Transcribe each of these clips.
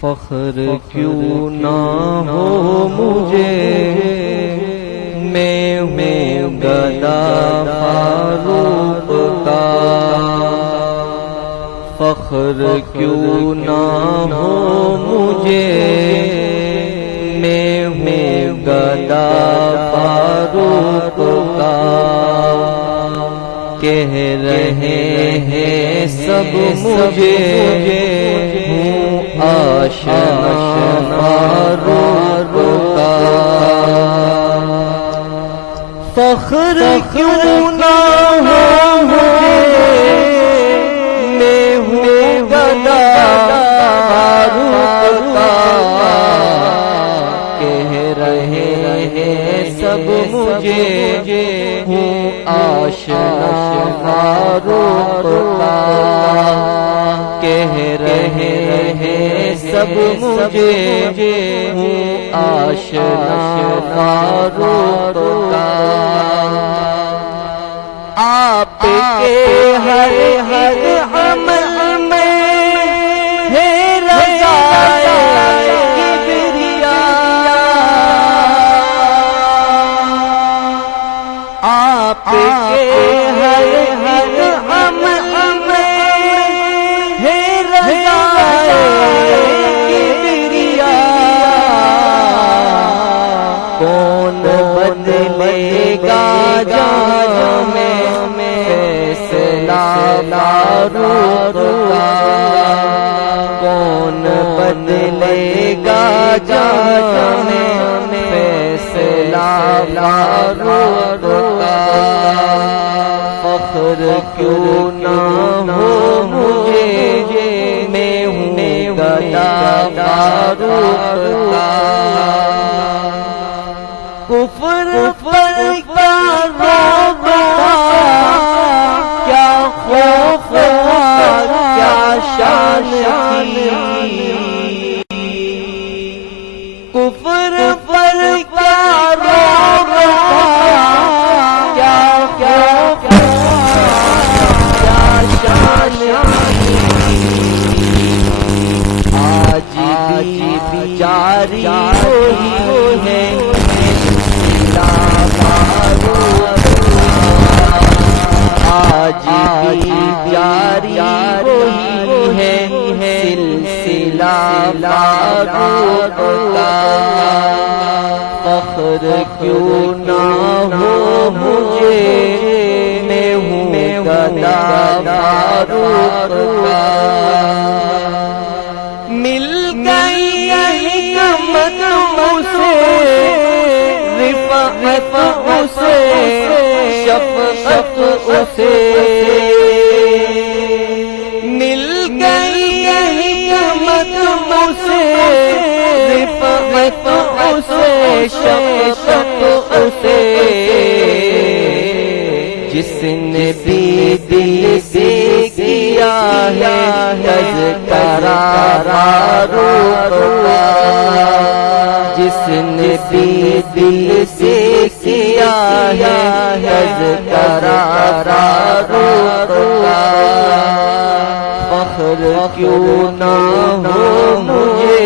فخر کیوں نہ ہو مجھے، میں ہوں گدا فاروق کا۔ فخر کیوں نہ ہو مجھے، میں ہوں گدا فاروق کا۔ کہہ رہے ہیں سب مجھے، ہوں آشنا فاروق کا۔ فخر کیوں نہ ہو مجھے، میں ہوں گدا فاروق کا۔ کہہ رہے ہیں سب مجھے، ہوں آشنا فاروق کا۔ کہہ رہے ہیں سب مجھے، ہوں آشنا فاروق کا۔ آپ کے ہر عمل میں ہے رضائے کبریا۔ آپ کے ہر عمل میں ہے رضائے کبریا۔ کون بدلے گا جام میں فیصلہ فاروق کا۔ کون بدلے گا جام میں فیصلہ فاروق کا۔ فخر کیوں نہ ہو مجھے، میں ہوں گدا فاروق کا۔ کفر پر کیا رعب تھا، کیا خوف تھا، کیا شان تھی۔ کفر پر کیا رعب تھا، کیا خوف تھا، کیا شان تھی۔ آج بھی جاری وہی ہے، آج بھی جاری وہی ہے سلسلہ فاروق کا۔ فخر کیوں نہ ہو مجھے، میں ہوں گدا فاروق کا۔ مل گئی حکمت اسے، رفعت اسے، شفقت اسے۔ مل گئی حکمت اسے، رفعت اسے، شفقت اسے۔ جس نے بھی دل سے کیا ہے تذکرہ فاروق کا۔ جس نے بھی دل سے کیا ہے تذکرہ فاروق کا۔ فخر کیوں نہ ہو مجھے،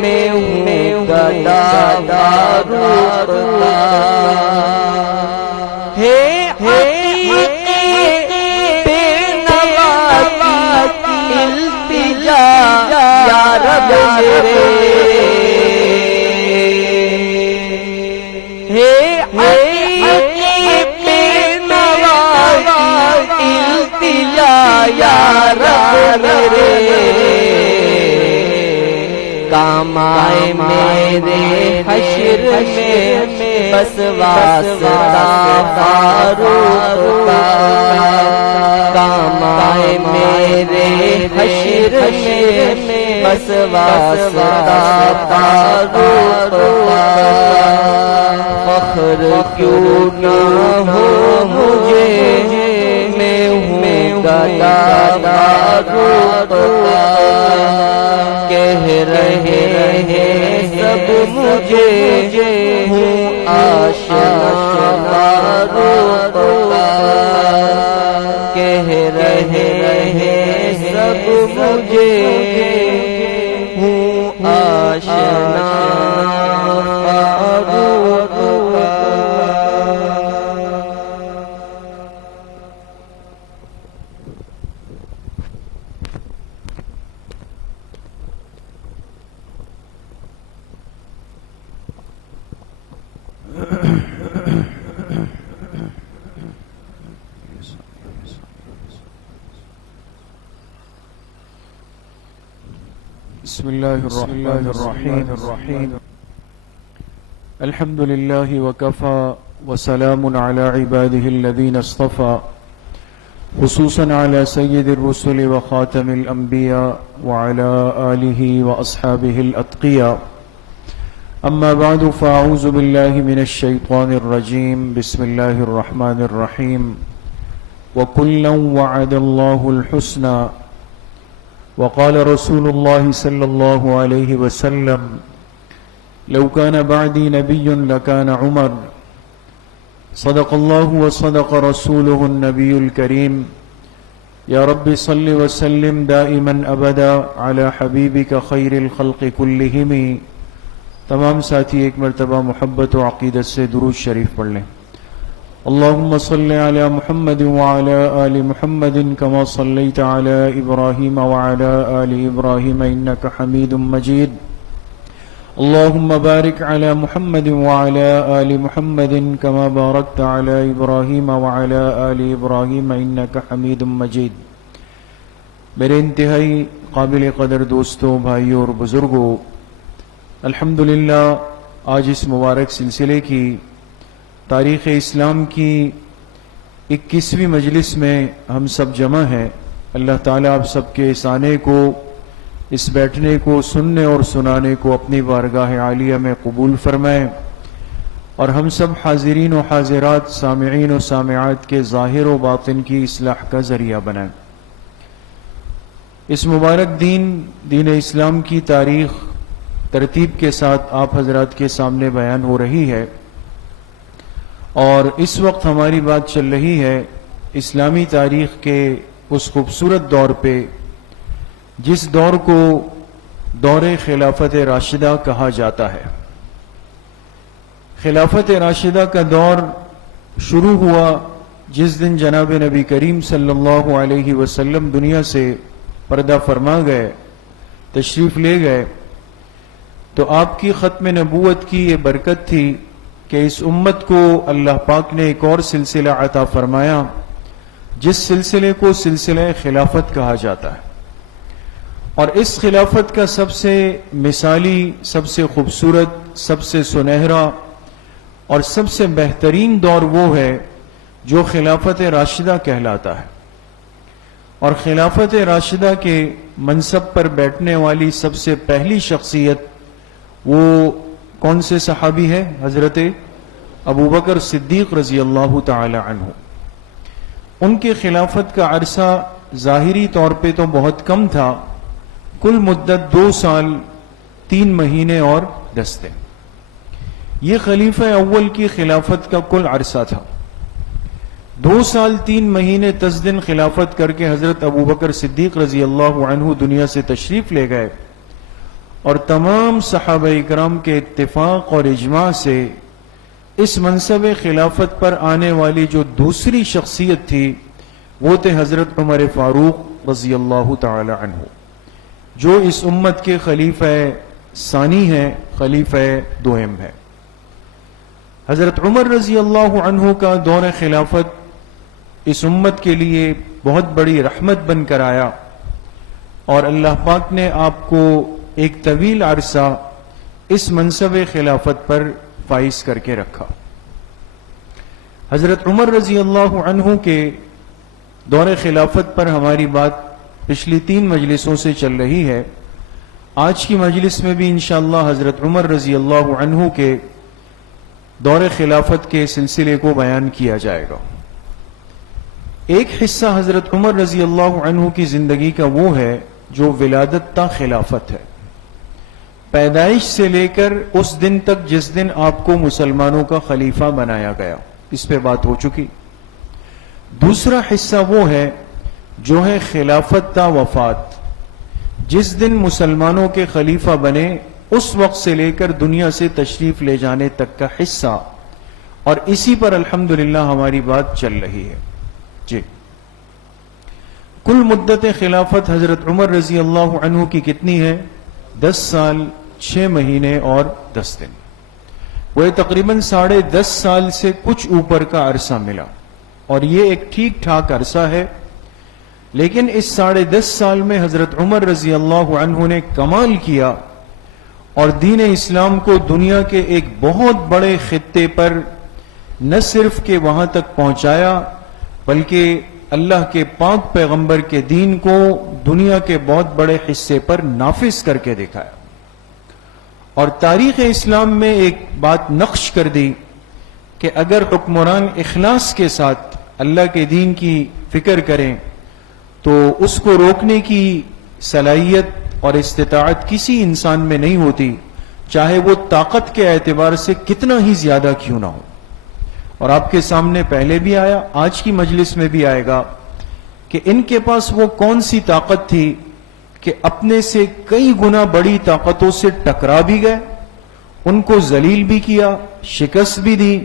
میں ہوں گدا فاروق کا۔ التجا یا رب میرے، یا رب میرے، کام آئے میرے حشر میں بس واسطہ فاروق کا۔ کام آئے میرے حشر میں بس واسطہ فاروق کا۔ فخر کیوں نہ ہو مجھے، میں ہوں گدا فاروق کا۔ کہہ رہے ہیں سب مجھے، ہوں آشنا فاروق کا۔ کہہ رہے ہیں سب مجھے، ہوں الله الرحمن الرحيم الحمد لله وكفى وسلام على عباده الذين اصطفى خصوصا على سيد الرسل وخاتم الأنبياء وعلى آله وأصحابه الأتقياء أما بعد فأعوذ بالله من الشيطان الرجيم بسم الله الرحمن الرحيم وكلا وعد الله الحسنى وقال رسول الله صلى الله عليه وسلم لو كان بعدي نبي لكان عمر صدق الله وصدق رسوله النبي الكريم يا رب صل وسلم دائما أبدا على حبيبك خير الخلق كلهم. تمام ساتھی ایک مرتبہ محبت و عقیدت سے درود شریف پڑھ لیں. اللهم صل على محمد وعلى آل محمد كما صليت على إبراهيم وعلى آل إبراهيم إنك حميد مجيد. اللهم بارك على محمد وعلى آل محمد كما باركت على إبراهيم وعلى آل إبراهيم إنك حميد مجيد. میرے انتہائی قابل قدر دوستوں، بھائیوں اور بزرگوں، الحمدللہ آج اس مبارک سلسلے کی تاریخ اسلام کی 21ویں مجلس میں ہم سب جمع ہیں. اللہ تعالیٰ آپ سب کے اس آنے کو، اس بیٹھنے کو، سننے اور سنانے کو اپنی بارگاہ عالیہ میں قبول فرمائے اور ہم سب حاضرین و حاضرات، سامعین و سامعات کے ظاہر و باطن کی اصلاح کا ذریعہ بنائیں. اس مبارک دین اسلام کی تاریخ ترتیب کے ساتھ آپ حضرات کے سامنے بیان ہو رہی ہے، اور اس وقت ہماری بات چل رہی ہے اسلامی تاریخ کے اس خوبصورت دور پہ جس دور کو دور خلافت راشدہ کہا جاتا ہے. خلافت راشدہ کا دور شروع ہوا جس دن جناب نبی کریم صلی اللہ علیہ وسلم دنیا سے پردہ فرما گئے، تشریف لے گئے. تو آپ کی ختم نبوت کی یہ برکت تھی کہ اس امت کو اللہ پاک نے ایک اور سلسلہ عطا فرمایا جس سلسلے کو سلسلہ خلافت کہا جاتا ہے. اور اس خلافت کا سب سے مثالی، سب سے خوبصورت، سب سے سنہرا اور سب سے بہترین دور وہ ہے جو خلافت راشدہ کہلاتا ہے. اور خلافت راشدہ کے منصب پر بیٹھنے والی سب سے پہلی شخصیت وہ کون سے صحابی ہے؟ حضرت ابوبکر صدیق رضی اللہ تعالی عنہ. ان کے خلافت کا عرصہ ظاہری طور پہ تو بہت کم تھا، کل مدت 2 سال 3 مہینے اور 10 دن. یہ خلیفہ اول کی خلافت کا کل عرصہ تھا. 2 سال 3 مہینے 10 دن خلافت کر کے حضرت ابوبکر صدیق رضی اللہ عنہ دنیا سے تشریف لے گئے، اور تمام صحابہ اکرام کے اتفاق اور اجماع سے اس منصب خلافت پر آنے والی جو دوسری شخصیت تھی وہ تھے حضرت عمر فاروق رضی اللہ تعالی عنہ، جو اس امت کے خلیفہ ثانی ہیں، خلیفہ دوئم ہے. حضرت عمر رضی اللہ عنہ کا دور خلافت اس امت کے لیے بہت بڑی رحمت بن کر آیا، اور اللہ پاک نے آپ کو ایک طویل عرصہ اس منصب خلافت پر فائز کر کے رکھا. حضرت عمر رضی اللہ عنہ کے دور خلافت پر ہماری بات پچھلی 3 مجلسوں سے چل رہی ہے. آج کی مجلس میں بھی انشاءاللہ حضرت عمر رضی اللہ عنہ کے دور خلافت کے سلسلے کو بیان کیا جائے گا. ایک حصہ حضرت عمر رضی اللہ عنہ کی زندگی کا وہ ہے جو ولادت تا خلافت ہے، پیدائش سے لے کر اس دن تک جس دن آپ کو مسلمانوں کا خلیفہ بنایا گیا، اس پہ بات ہو چکی. دوسرا حصہ وہ ہے جو ہے خلافت تا وفات، جس دن مسلمانوں کے خلیفہ بنے اس وقت سے لے کر دنیا سے تشریف لے جانے تک کا حصہ، اور اسی پر الحمدللہ ہماری بات چل رہی ہے. جی، کل مدت خلافت حضرت عمر رضی اللہ عنہ کی کتنی ہے؟ 10 سال 6 مہینے اور 10 دن. وہ تقریباً 10.5 سال سے کچھ اوپر کا عرصہ ملا، اور یہ ایک ٹھیک ٹھاک عرصہ ہے لیکن اس 10.5 سال میں حضرت عمر رضی اللہ عنہ نے کمال کیا اور دین اسلام کو دنیا کے ایک بہت بڑے خطے پر نہ صرف کہ وہاں تک پہنچایا بلکہ اللہ کے پاک پیغمبر کے دین کو دنیا کے بہت بڑے حصے پر نافذ کر کے دکھایا، اور تاریخ اسلام میں ایک بات نقش کر دی کہ اگر حکمران اخلاص کے ساتھ اللہ کے دین کی فکر کریں تو اس کو روکنے کی صلاحیت اور استطاعت کسی انسان میں نہیں ہوتی، چاہے وہ طاقت کے اعتبار سے کتنا ہی زیادہ کیوں نہ ہو۔ اور آپ کے سامنے پہلے بھی آیا، آج کی مجلس میں بھی آئے گا کہ ان کے پاس وہ کون سی طاقت تھی کہ اپنے سے کئی گنا بڑی طاقتوں سے ٹکرا بھی گئے، ان کو ذلیل بھی کیا، شکست بھی دی،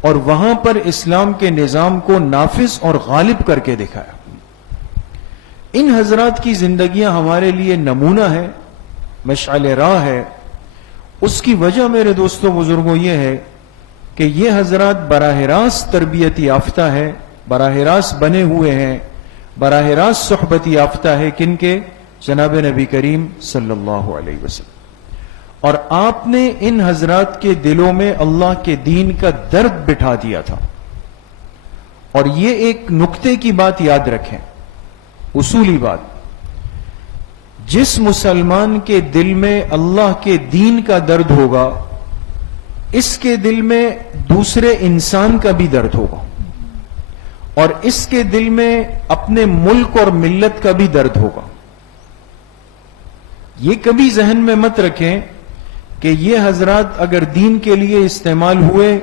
اور وہاں پر اسلام کے نظام کو نافذ اور غالب کر کے دکھایا۔ ان حضرات کی زندگیاں ہمارے لیے نمونہ ہے، مشعل راہ ہے۔ اس کی وجہ میرے دوستوں بزرگوں یہ ہے کہ یہ حضرات براہ راست تربیت یافتہ ہے، براہ راست بنے ہوئے ہیں، براہ راست صحبت یافتہ ہے، کن کے؟ جناب نبی کریم صلی اللہ علیہ وسلم۔ اور آپ نے ان حضرات کے دلوں میں اللہ کے دین کا درد بٹھا دیا تھا۔ اور یہ ایک نقطے کی بات یاد رکھیں، اصولی بات، جس مسلمان کے دل میں اللہ کے دین کا درد ہوگا اس کے دل میں دوسرے انسان کا بھی درد ہوگا، اور اس کے دل میں اپنے ملک اور ملت کا بھی درد ہوگا۔ یہ کبھی ذہن میں مت رکھیں کہ یہ حضرات اگر دین کے لیے استعمال ہوئے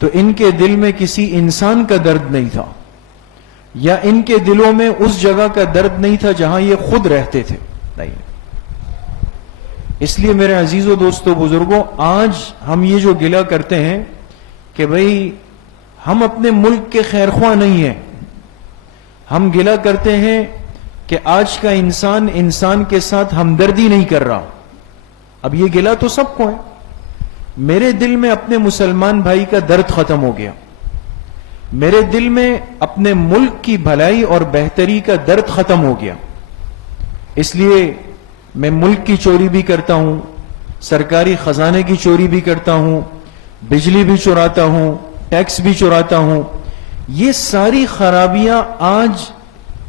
تو ان کے دل میں کسی انسان کا درد نہیں تھا، یا ان کے دلوں میں اس جگہ کا درد نہیں تھا جہاں یہ خود رہتے تھے، نہیں۔ اس لیے میرے عزیزوں دوستوں بزرگوں، آج ہم یہ جو گلہ کرتے ہیں کہ بھئی ہم اپنے ملک کے خیر خواہ نہیں ہیں، ہم گلہ کرتے ہیں کہ آج کا انسان انسان کے ساتھ ہمدردی نہیں کر رہا۔ اب یہ گلہ تو سب کو ہے۔ میرے دل میں اپنے مسلمان بھائی کا درد ختم ہو گیا، میرے دل میں اپنے ملک کی بھلائی اور بہتری کا درد ختم ہو گیا۔ اس لیے میں ملک کی چوری بھی کرتا ہوں، سرکاری خزانے کی چوری بھی کرتا ہوں، بجلی بھی چراتا ہوں، ٹیکس بھی چراتا ہوں۔ یہ ساری خرابیاں آج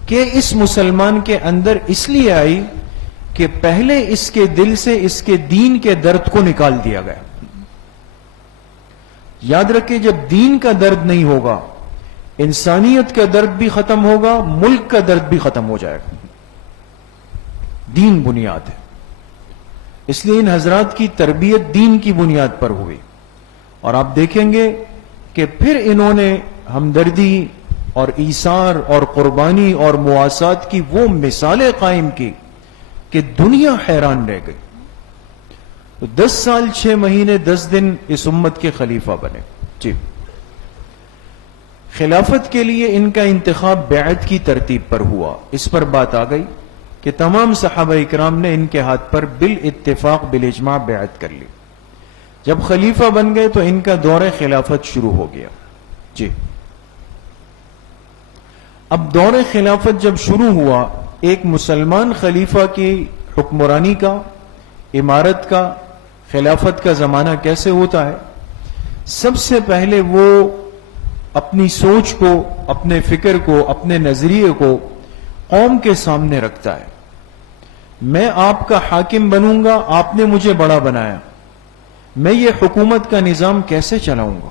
کے اس مسلمان کے اندر اس لیے آئی کہ پہلے اس کے دل سے اس کے دین کے درد کو نکال دیا گیا۔ یاد رکھیں، جب دین کا درد نہیں ہوگا، انسانیت کا درد بھی ختم ہوگا، ملک کا درد بھی ختم ہو جائے گا۔ دین بنیاد ہے، اس لیے ان حضرات کی تربیت دین کی بنیاد پر ہوئی، اور آپ دیکھیں گے کہ پھر انہوں نے ہمدردی اور ایثار اور قربانی اور مواسات کی وہ مثالیں قائم کی کہ دنیا حیران رہ گئی۔ تو 10 سال 6 مہینے 10 دن اس امت کے خلیفہ بنے۔ جی، خلافت کے لیے ان کا انتخاب بیعت کی ترتیب پر ہوا۔ اس پر بات آ گئی کہ تمام صحابہ اکرام نے ان کے ہاتھ پر بالاتفاق بالاجماع بیعت کر لی۔ جب خلیفہ بن گئے تو ان کا دور خلافت شروع ہو گیا۔ جی، اب دور خلافت جب شروع ہوا، ایک مسلمان خلیفہ کی حکمرانی کا، امارت کا، خلافت کا زمانہ کیسے ہوتا ہے؟ سب سے پہلے وہ اپنی سوچ کو، اپنے فکر کو، اپنے نظریے کو قوم کے سامنے رکھتا ہے۔ میں آپ کا حاکم بنوں گا، آپ نے مجھے بڑا بنایا، میں یہ حکومت کا نظام کیسے چلاؤں گا؟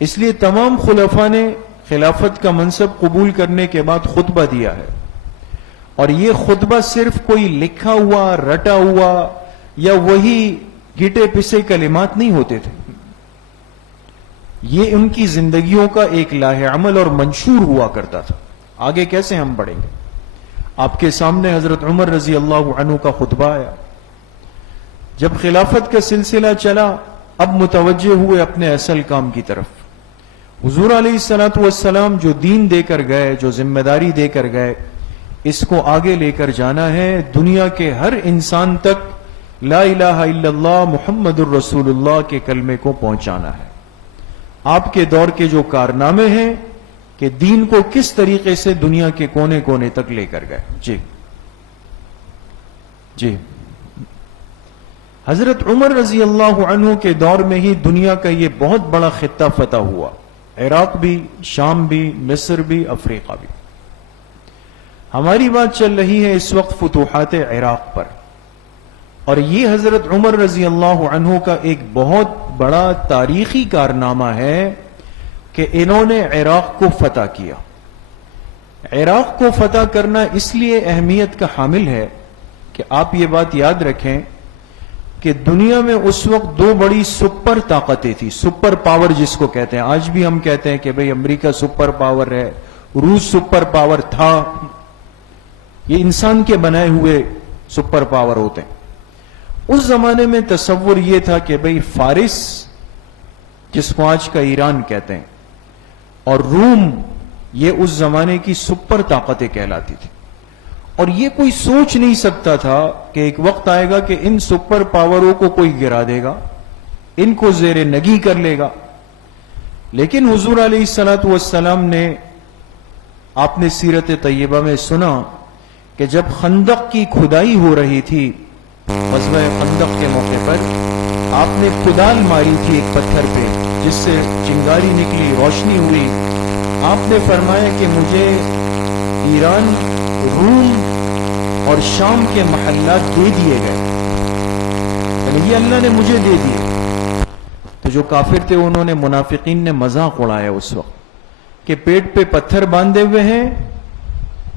اس لیے تمام خلفاء نے خلافت کا منصب قبول کرنے کے بعد خطبہ دیا ہے، اور یہ خطبہ صرف کوئی لکھا ہوا، رٹا ہوا یا وہی گھٹے پسے کلمات نہیں ہوتے تھے، یہ ان کی زندگیوں کا ایک لاہ عمل اور منشور ہوا کرتا تھا۔ آگے کیسے ہم بڑھیں گے؟ آپ کے سامنے حضرت عمر رضی اللہ عنہ کا خطبہ آیا۔ جب خلافت کا سلسلہ چلا، اب متوجہ ہوئے اپنے اصل کام کی طرف۔ حضور علیہ الصلوۃ والسلام جو دین دے کر گئے، جو ذمہ داری دے کر گئے، اس کو آگے لے کر جانا ہے، دنیا کے ہر انسان تک لا الہ الا اللہ محمد الرسول اللہ کے کلمے کو پہنچانا ہے۔ آپ کے دور کے جو کارنامے ہیں، کہ دین کو کس طریقے سے دنیا کے کونے کونے تک لے کر گئے. جی حضرت عمر رضی اللہ عنہ کے دور میں ہی دنیا کا یہ بہت بڑا خطہ فتح ہوا. عراق بھی، شام بھی، مصر بھی، افریقہ بھی. ہماری بات چل رہی ہے اس وقت فتوحات عراق پر، اور یہ حضرت عمر رضی اللہ عنہ کا ایک بہت بڑا تاریخی کارنامہ ہے کہ انہوں نے عراق کو فتح کیا. عراق کو فتح کرنا اس لیے اہمیت کا حامل ہے کہ آپ یہ بات یاد رکھیں کہ دنیا میں اس وقت دو بڑی سپر طاقتیں تھیں. سپر پاور جس کو کہتے ہیں، آج بھی ہم کہتے ہیں کہ بھئی امریکہ سپر پاور ہے، روس سپر پاور تھا. یہ انسان کے بنائے ہوئے سپر پاور ہوتے ہیں. اس زمانے میں تصور یہ تھا کہ بھئی فارس، جس کو آج کا ایران کہتے ہیں، اور روم، یہ اس زمانے کی سپر طاقتیں کہلاتی تھی. اور یہ کوئی سوچ نہیں سکتا تھا کہ ایک وقت آئے گا کہ ان سپر پاوروں کو کوئی گرا دے گا، ان کو زیر نگی کر لے گا. لیکن حضور علیہ الصلوۃ والسلام نے، آپ نے سیرت طیبہ میں سنا کہ جب خندق کی کھدائی ہو رہی تھی، غزوہ خندق کے موقع پر آپ نے کدال ماری تھی ایک پتھر پہ، جس سے چنگاری نکلی، روشنی ہوئی. آپ نے فرمایا کہ مجھے ایران، روم اور شام کے محلات دے دیے گئے، یعنی یہ اللہ نے مجھے دے دیے. تو جو کافر تھے انہوں نے، منافقین نے مذاق اڑایا اس وقت کہ پیٹ پہ پتھر باندھے ہوئے ہیں،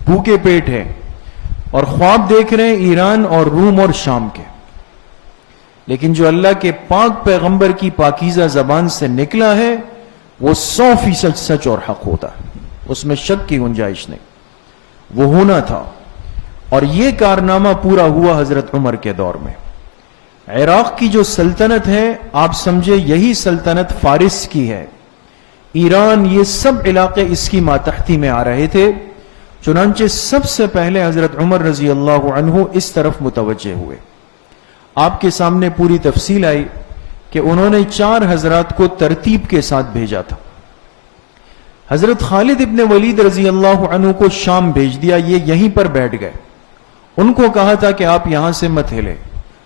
بھوکے پیٹ ہے، اور خواب دیکھ رہے ہیں ایران اور روم اور شام کے. لیکن جو اللہ کے پاک پیغمبر کی پاکیزہ زبان سے نکلا ہے وہ 100% سچ اور حق ہوتا ہے، اس میں شک کی گنجائش نہیں. وہ ہونا تھا، اور یہ کارنامہ پورا ہوا حضرت عمر کے دور میں. عراق کی جو سلطنت ہے، آپ سمجھے یہی سلطنت فارس کی ہے. ایران، یہ سب علاقے اس کی ماتحتی میں آ رہے تھے. چنانچہ سب سے پہلے حضرت عمر رضی اللہ عنہ اس طرف متوجہ ہوئے. آپ کے سامنے پوری تفصیل آئی کہ انہوں نے 4 حضرات کو ترتیب کے ساتھ بھیجا تھا. حضرت خالد ابن ولید رضی اللہ عنہ کو شام بھیج دیا، یہ یہیں پر بیٹھ گئے. ان کو کہا تھا کہ آپ یہاں سے مت ہلے،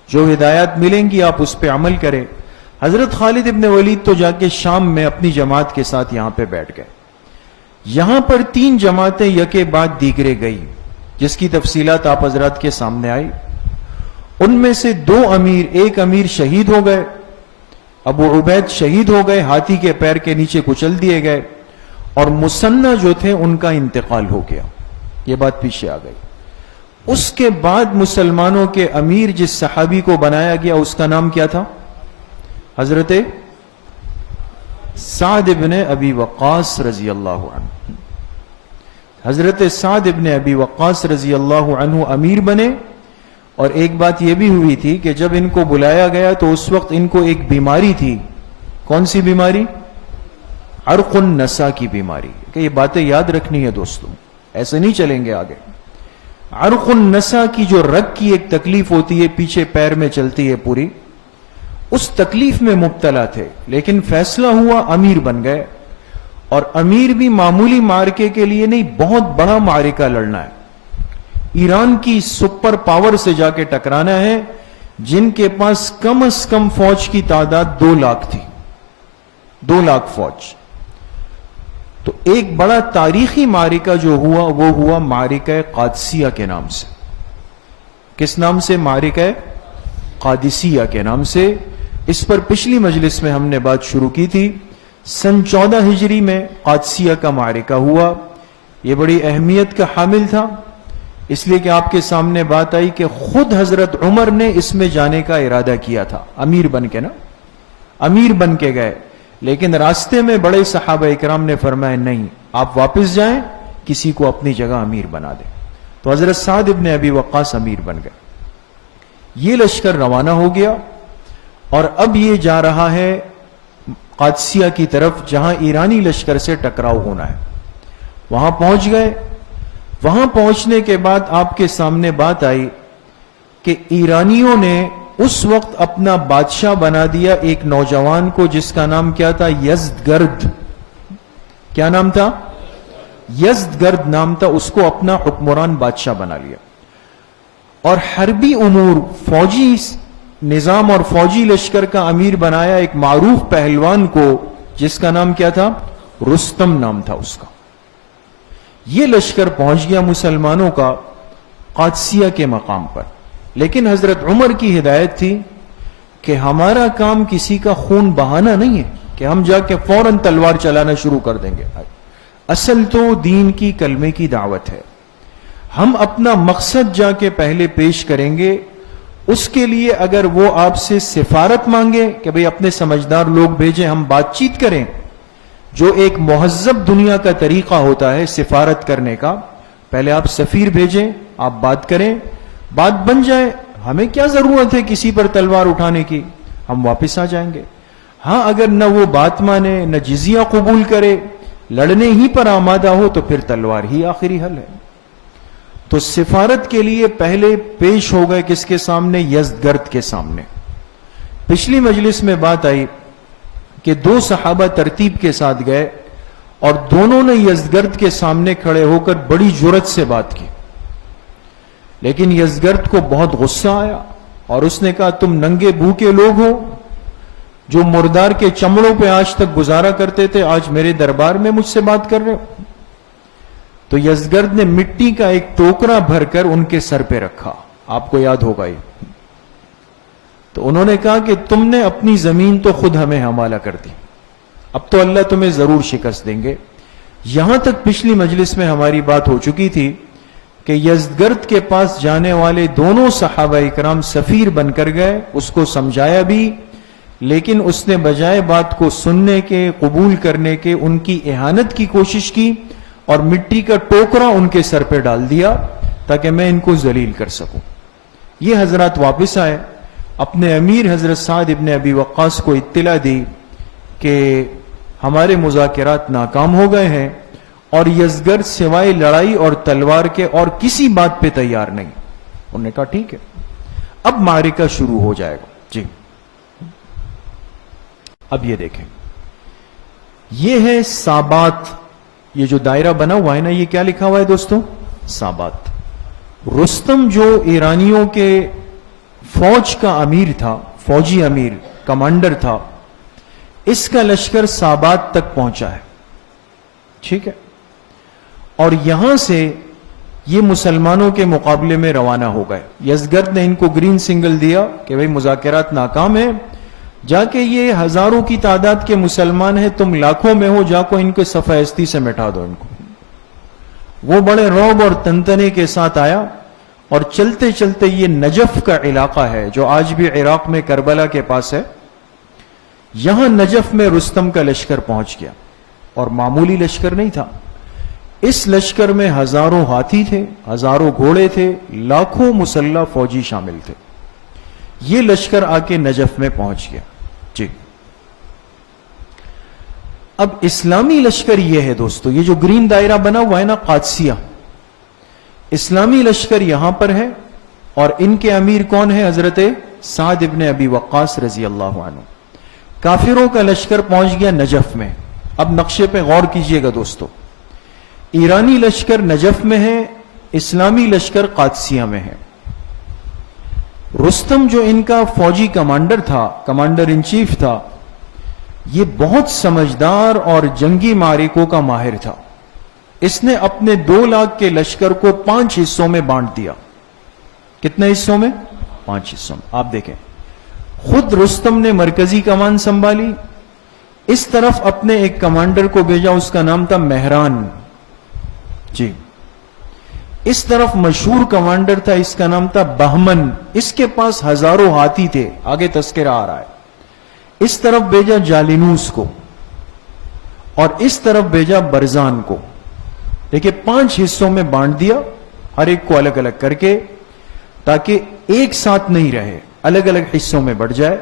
جو ہدایات ملیں گی آپ اس پہ عمل کریں. حضرت خالد ابن ولید تو جا کے شام میں اپنی جماعت کے ساتھ یہاں پہ بیٹھ گئے. یہاں پر 3 جماعتیں یکے بعد دیگرے گئی، جس کی تفصیلات آپ حضرات کے سامنے آئی. ان میں سے 2 امیر، ایک امیر شہید ہو گئے، ابو عبید شہید ہو گئے، ہاتھی کے پیر کے نیچے کچل دیے گئے، اور مسنہ جو تھے ان کا انتقال ہو گیا. یہ بات پیچھے آ گئی. اس کے بعد مسلمانوں کے امیر جس صحابی کو بنایا گیا اس کا نام کیا تھا؟ حضرت سعد ابن ابی وقاص رضی اللہ عنہ. حضرت سعد ابن ابی وقاص رضی اللہ عنہ امیر بنے. اور ایک بات یہ بھی ہوئی تھی کہ جب ان کو بلایا گیا تو اس وقت ان کو ایک بیماری تھی. کون سی بیماری؟ عرق النسا کی بیماری. کہ یہ باتیں یاد رکھنی ہے دوستوں، ایسے نہیں چلیں گے آگے. عرق النسا کی جو رگ کی ایک تکلیف ہوتی ہے، پیچھے پیر میں چلتی ہے پوری، اس تکلیف میں مبتلا تھے. لیکن فیصلہ ہوا، امیر بن گئے. اور امیر بھی معمولی معرکے کے لیے نہیں، بہت بڑا معرکہ لڑنا ہے. ایران کی سپر پاور سے جا کے ٹکرانا ہے، جن کے پاس کم از کم فوج کی تعداد 2 لاکھ تھی. 2 لاکھ فوج. تو ایک بڑا تاریخی معرکہ جو ہوا وہ ہوا معرکہ قادسیہ کے نام سے. کس نام سے؟ معرکہ قادسیہ کے نام سے. اس پر پچھلی مجلس میں ہم نے بات شروع کی تھی. سن 14 ہجری میں قادسیہ کا معرکہ ہوا. یہ بڑی اہمیت کا حامل تھا، اس لیے کہ آپ کے سامنے بات آئی کہ خود حضرت عمر نے اس میں جانے کا ارادہ کیا تھا، امیر بن کے. امیر بن کے گئے، لیکن راستے میں بڑے صحابہ اکرام نے فرمایا نہیں، آپ واپس جائیں، کسی کو اپنی جگہ امیر بنا دیں. تو حضرت سعد ابن ابی وقاص امیر بن گئے. یہ لشکر روانہ ہو گیا اور اب یہ جا رہا ہے قادسیہ کی طرف، جہاں ایرانی لشکر سے ٹکراؤ ہونا ہے. وہاں پہنچ گئے. وہاں پہنچنے کے بعد آپ کے سامنے بات آئی کہ ایرانیوں نے اس وقت اپنا بادشاہ بنا دیا ایک نوجوان کو، جس کا نام کیا تھا؟ یزدگرد. کیا نام تھا؟ یزدگرد نام تھا، اس کو اپنا حکمران بادشاہ بنا لیا، اور حربی امور، فوجی نظام اور فوجی لشکر کا امیر بنایا ایک معروف پہلوان کو، جس کا نام کیا تھا؟ رستم نام تھا اس کا۔ یہ لشکر پہنچ گیا مسلمانوں کا قادسیہ کے مقام پر، لیکن حضرت عمر کی ہدایت تھی کہ ہمارا کام کسی کا خون بہانا نہیں ہے کہ ہم جا کے فوراً تلوار چلانا شروع کر دیں گے۔ اصل تو دین کی کلمے کی دعوت ہے، ہم اپنا مقصد جا کے پہلے پیش کریں گے۔ اس کے لیے اگر وہ آپ سے سفارت مانگے کہ بھئی اپنے سمجھدار لوگ بھیجیں، ہم بات چیت کریں، جو ایک مہذب دنیا کا طریقہ ہوتا ہے سفارت کرنے کا، پہلے آپ سفیر بھیجیں، آپ بات کریں، بات بن جائے، ہمیں کیا ضرورت ہے کسی پر تلوار اٹھانے کی، ہم واپس آ جائیں گے۔ ہاں اگر نہ وہ بات مانے، نہ جزیہ قبول کرے، لڑنے ہی پر آمادہ ہو، تو پھر تلوار ہی آخری حل ہے۔ تو سفارت کے لیے پہلے پیش ہو گئے کس کے سامنے؟ یزدگرد کے سامنے۔ پچھلی مجلس میں بات آئی کہ دو صحابہ ترتیب کے ساتھ گئے اور دونوں نے یزدگرد کے سامنے کھڑے ہو کر بڑی جرأت سے بات کی، لیکن یزدگرد کو بہت غصہ آیا اور اس نے کہا تم ننگے بھوکے لوگ ہو جو مردار کے چمڑوں پہ آج تک گزارا کرتے تھے، آج میرے دربار میں مجھ سے بات کر رہے ہو؟ تو یزدگرد نے مٹی کا ایک ٹوکرا بھر کر ان کے سر پہ رکھا، آپ کو یاد ہوگا یہ۔ تو انہوں نے کہا کہ تم نے اپنی زمین تو خود ہمیں حوالہ کر دی، اب تو اللہ تمہیں ضرور شکست دیں گے۔ یہاں تک پچھلی مجلس میں ہماری بات ہو چکی تھی کہ یزدگرد کے پاس جانے والے دونوں صحابہ اکرام سفیر بن کر گئے، اس کو سمجھایا بھی، لیکن اس نے بجائے بات کو سننے کے، قبول کرنے کے، ان کی اہانت کی کوشش کی اور مٹی کا ٹوکرا ان کے سر پہ ڈال دیا تاکہ میں ان کو ذلیل کر سکوں۔ یہ حضرات واپس آئے، اپنے امیر حضرت سعد ابن ابی وقاص کو اطلاع دی کہ ہمارے مذاکرات ناکام ہو گئے ہیں اور یزدگرد سوائے لڑائی اور تلوار کے اور کسی بات پہ تیار نہیں۔ انہوں نے کہا ٹھیک ہے، اب معرکہ شروع ہو جائے گا۔ جی اب یہ دیکھیں، یہ ہے سابات، یہ جو دائرہ بنا ہوا ہے نا، یہ کیا لکھا ہوا ہے دوستوں؟ سابات۔ رستم جو ایرانیوں کے فوج کا امیر تھا، فوجی امیر، کمانڈر تھا، اس کا لشکر سابات تک پہنچا ہے، ٹھیک ہے، اور یہاں سے یہ مسلمانوں کے مقابلے میں روانہ ہو گئے۔ یزدگرد نے ان کو گرین سگنل دیا کہ بھئی مذاکرات ناکام ہیں، جا کے یہ ہزاروں کی تعداد کے مسلمان ہیں، تم لاکھوں میں ہو، جا کو ان کے صفحہ ہستی سے مٹا دو ان کو۔ وہ بڑے رعب اور تنتنے کے ساتھ آیا اور چلتے چلتے یہ نجف کا علاقہ ہے جو آج بھی عراق میں کربلا کے پاس ہے، یہاں نجف میں رستم کا لشکر پہنچ گیا، اور معمولی لشکر نہیں تھا، اس لشکر میں ہزاروں ہاتھی تھے، ہزاروں گھوڑے تھے، لاکھوں مسلح فوجی شامل تھے۔ یہ لشکر آ کے نجف میں پہنچ گیا۔ جی اب اسلامی لشکر یہ ہے دوستو، یہ جو گرین دائرہ بنا ہوا ہے نا، قادسیہ، اسلامی لشکر یہاں پر ہے، اور ان کے امیر کون ہے؟ حضرت سعد ابن ابی وقاص رضی اللہ عنہ۔ کافروں کا لشکر پہنچ گیا نجف میں۔ اب نقشے پہ غور کیجئے گا دوستو، ایرانی لشکر نجف میں ہے، اسلامی لشکر قادسیہ میں ہے۔ رستم جو ان کا فوجی کمانڈر تھا، کمانڈر ان چیف تھا، یہ بہت سمجھدار اور جنگی معرکوں کا ماہر تھا۔ اس نے اپنے 2 لاکھ کے لشکر کو 5 حصوں میں بانٹ دیا۔ کتنے حصوں میں؟ 5 حصوں میں۔ آپ دیکھیں، خود رستم نے مرکزی کمان سنبھالی، اس طرف اپنے ایک کمانڈر کو بھیجا، اس کا نام تھا مہران، جی، اس طرف مشہور کمانڈر تھا، اس کا نام تھا بہمن، اس کے پاس ہزاروں ہاتھی تھے، آگے تذکرہ آ رہا ہے۔ اس طرف بھیجا جالینوس کو، اور اس طرف بھیجا برزان کو۔ دیکھیں 5 حصوں میں بانٹ دیا، ہر ایک کو الگ الگ کر کے، تاکہ ایک ساتھ نہیں رہے، الگ الگ حصوں میں بڑھ جائے۔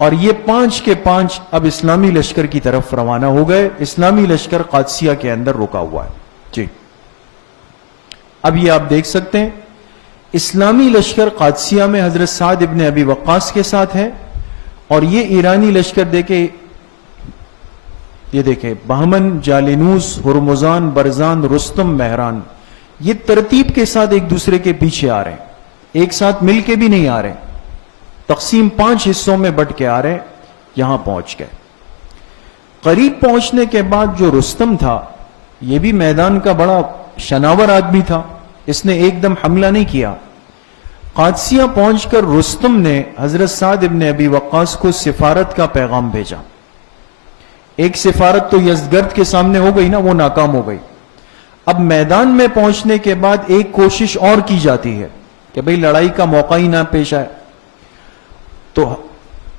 اور یہ 5 کے 5 اب اسلامی لشکر کی طرف روانہ ہو گئے۔ اسلامی لشکر قادسیہ کے اندر رکا ہوا ہے۔ جی اب یہ آپ دیکھ سکتے ہیں، اسلامی لشکر قادسیہ میں حضرت سعد ابن ابی وقاص کے ساتھ ہے، اور یہ ایرانی لشکر دیکھیں یہ دیکھیں، بہمن، جالینوس، ہرمزان، برزان، رستم، مہران، یہ ترتیب کے ساتھ ایک دوسرے کے پیچھے آ رہے ہیں، ایک ساتھ مل کے بھی نہیں آ رہے، تقسیم 5 حصوں میں بٹ کے آ رہے ہیں، یہاں پہنچ گئے۔ قریب پہنچنے کے بعد جو رستم تھا، یہ بھی میدان کا بڑا شناور آدمی تھا، اس نے ایک دم حملہ نہیں کیا۔ قادسیہ پہنچ کر رستم نے حضرت سعد ابن ابی وقاص کو سفارت کا پیغام بھیجا۔ ایک سفارت تو یزدگرد کے سامنے ہو گئی نا، وہ ناکام ہو گئی۔ اب میدان میں پہنچنے کے بعد ایک کوشش اور کی جاتی ہے کہ بھئی لڑائی کا موقع ہی نہ پیش آئے، تو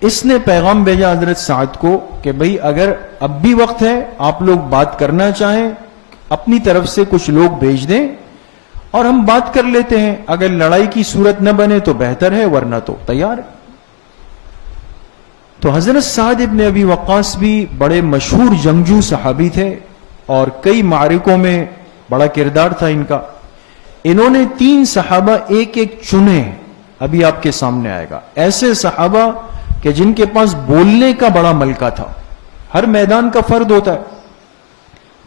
اس نے پیغام بھیجا حضرت سعد کو کہ بھئی اگر اب بھی وقت ہے، آپ لوگ بات کرنا چاہیں، اپنی طرف سے کچھ لوگ بھیج دیں اور ہم بات کر لیتے ہیں، اگر لڑائی کی صورت نہ بنے تو بہتر ہے، ورنہ تو تیار ہے۔ تو حضرت سعد ابن ابی وقاص بھی بڑے مشہور جنگجو صحابی تھے اور کئی معرکوں میں بڑا کردار تھا ان کا۔ انہوں نے 3 صحابہ ایک ایک چنے، ابھی آپ کے سامنے آئے گا، ایسے صحابہ کہ جن کے پاس بولنے کا بڑا ملکہ تھا، ہر میدان کا فرد ہوتا ہے۔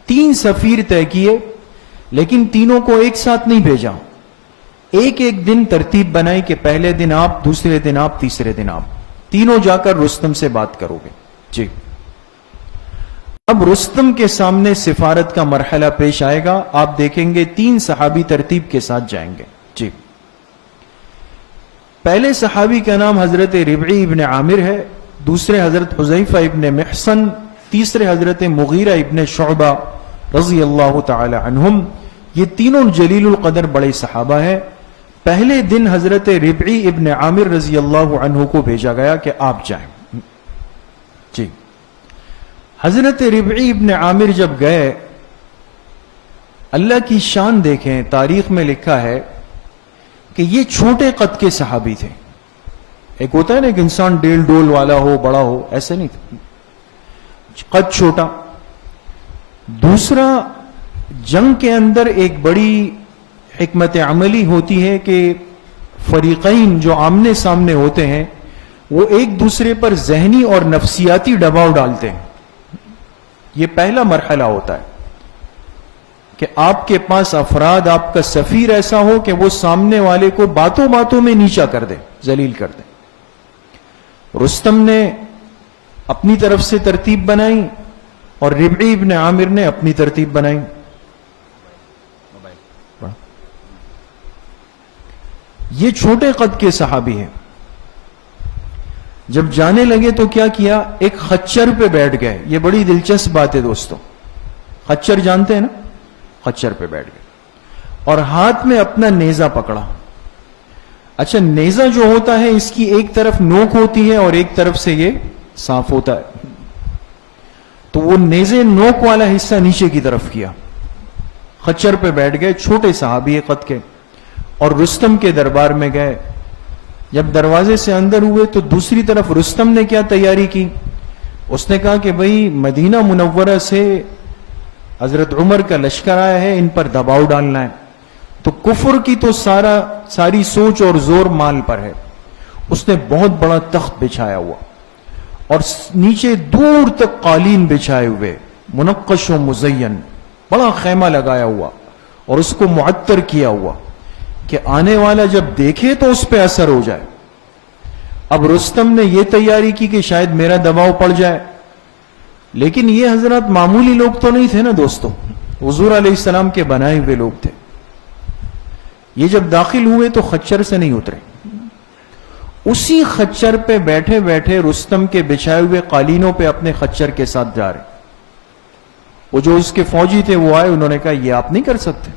3 سفیر طے کیے، لیکن تینوں کو ایک ساتھ نہیں بھیجا، ایک ایک دن ترتیب بنائی کہ پہلے دن آپ، دوسرے دن آپ، تیسرے دن آپ، تینوں جا کر رستم سے بات کرو گے۔ جی، اب رستم کے سامنے سفارت کا مرحلہ پیش آئے گا، آپ دیکھیں گے 3 صحابی ترتیب کے ساتھ جائیں گے۔ جی، پہلے صحابی کا نام حضرت ربعی ابن عامر ہے، دوسرے حضرت حذیفہ ابن محصن، تیسرے حضرت مغیرہ ابن شعبہ رضی اللہ تعالی عنہم۔ یہ تینوں جلیل القدر بڑے صحابہ ہیں۔ پہلے دن حضرت ربعی ابن عامر رضی اللہ عنہ کو بھیجا گیا کہ آپ جائیں۔ جی، حضرت ربعی ابن عامر جب گئے، اللہ کی شان دیکھیں، تاریخ میں لکھا ہے کہ یہ چھوٹے قد کے صحابی تھے۔ ایک ہوتا ہے نا ایک انسان ڈیل ڈول والا ہو، بڑا ہو، ایسے نہیں تھا، قد چھوٹا۔ دوسرا، جنگ کے اندر ایک بڑی حکمت عملی ہوتی ہے کہ فریقین جو آمنے سامنے ہوتے ہیں وہ ایک دوسرے پر ذہنی اور نفسیاتی دباؤ ڈالتے ہیں۔ یہ پہلا مرحلہ ہوتا ہے کہ آپ کے پاس افراد، آپ کا سفیر ایسا ہو کہ وہ سامنے والے کو باتوں باتوں میں نیچا کر دے، ذلیل کر دے۔ رستم نے اپنی طرف سے ترتیب بنائی اور ربعی ابن عامر نے اپنی ترتیب بنائی۔ یہ چھوٹے قد کے صحابی ہیں۔ جب جانے لگے تو کیا کیا، ایک خچر پہ بیٹھ گئے۔ یہ بڑی دلچسپ بات ہے دوستو، خچر جانتے ہیں نا، خچر پہ بیٹھ گئے اور ہاتھ میں اپنا نیزہ پکڑا۔ اچھا، نیزہ جو ہوتا ہے اس کی ایک طرف نوک ہوتی ہے اور ایک طرف سے یہ صاف ہوتا ہے، تو وہ نیزے نوک والا حصہ نیچے کی طرف کیا، خچر پہ بیٹھ گئے، چھوٹے صحابی قد کے، اور رستم کے دربار میں گئے۔ جب دروازے سے اندر ہوئے تو دوسری طرف رستم نے کیا تیاری کی، اس نے کہا کہ بھئی مدینہ منورہ سے حضرت عمر کا لشکر آیا ہے، ان پر دباؤ ڈالنا ہے، تو کفر کی تو ساری سوچ اور زور مال پر ہے۔ اس نے بہت بڑا تخت بچھایا ہوا اور نیچے دور تک قالین بچھائے ہوئے، منقش و مزین، بڑا خیمہ لگایا ہوا اور اس کو معطر کیا ہوا کہ آنے والا جب دیکھے تو اس پہ اثر ہو جائے۔ اب رستم نے یہ تیاری کی کہ شاید میرا دباؤ پڑ جائے، لیکن یہ حضرات معمولی لوگ تو نہیں تھے نا دوستو، حضور علیہ السلام کے بنائے ہوئے لوگ تھے۔ یہ جب داخل ہوئے تو خچر سے نہیں اترے، اسی خچر پہ بیٹھے بیٹھے رستم کے بچھائے ہوئے قالینوں پہ اپنے خچر کے ساتھ جا رہے۔ وہ جو اس کے فوجی تھے وہ آئے، انہوں نے کہا یہ آپ نہیں کر سکتے،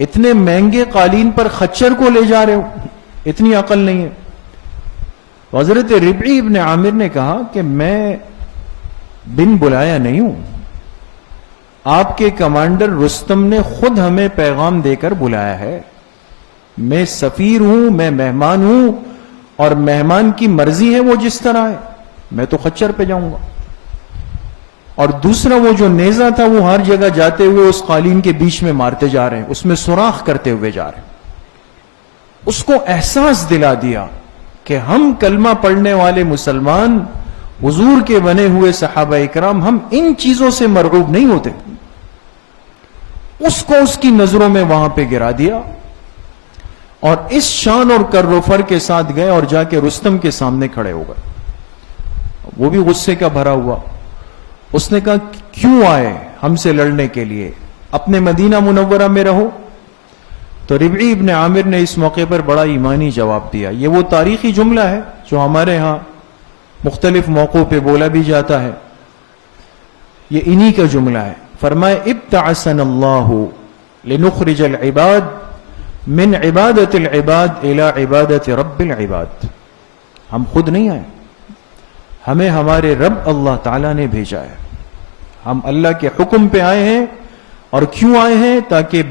اتنے مہنگے قالین پر خچر کو لے جا رہے ہو، اتنی عقل نہیں ہے۔ حضرت ربعی ابن عامر نے کہا کہ میں بن بلایا نہیں ہوں، آپ کے کمانڈر رستم نے خود ہمیں پیغام دے کر بلایا ہے، میں سفیر ہوں، میں مہمان ہوں، اور مہمان کی مرضی ہے وہ جس طرح ہے، میں تو خچر پہ جاؤں گا۔ اور دوسرا وہ جو نیزہ تھا وہ ہر جگہ جاتے ہوئے اس قالین کے بیچ میں مارتے جا رہے ہیں، اس میں سوراخ کرتے ہوئے جا رہے ہیں۔ اس کو احساس دلا دیا کہ ہم کلمہ پڑھنے والے مسلمان حضور کے بنے ہوئے صحابہ اکرام ہم ان چیزوں سے مرعوب نہیں ہوتے. اس کو اس کی نظروں میں وہاں پہ گرا دیا اور اس شان اور کر و فر کے ساتھ گئے اور جا کے رستم کے سامنے کھڑے ہو گئے. وہ بھی غصے کا بھرا ہوا. اس نے کہا کیوں آئے ہم سے لڑنے کے لیے؟ اپنے مدینہ منورہ میں رہو. تو ربعی ابن عامر نے اس موقع پر بڑا ایمانی جواب دیا. یہ وہ تاریخی جملہ ہے جو ہمارے ہاں مختلف موقعوں پہ بولا بھی جاتا ہے. یہ انہی کا جملہ ہے. فرمائے ابتعثنا اللہ لنخرج العباد من عبادت العباد الى عبادت رب العباد. ہم خود نہیں آئے، ہمیں ہمارے رب اللہ تعالیٰ نے بھیجا ہے. ہم اللہ کے حکم پہ آئے ہیں. اور کیوں آئے ہیں؟ تاکہ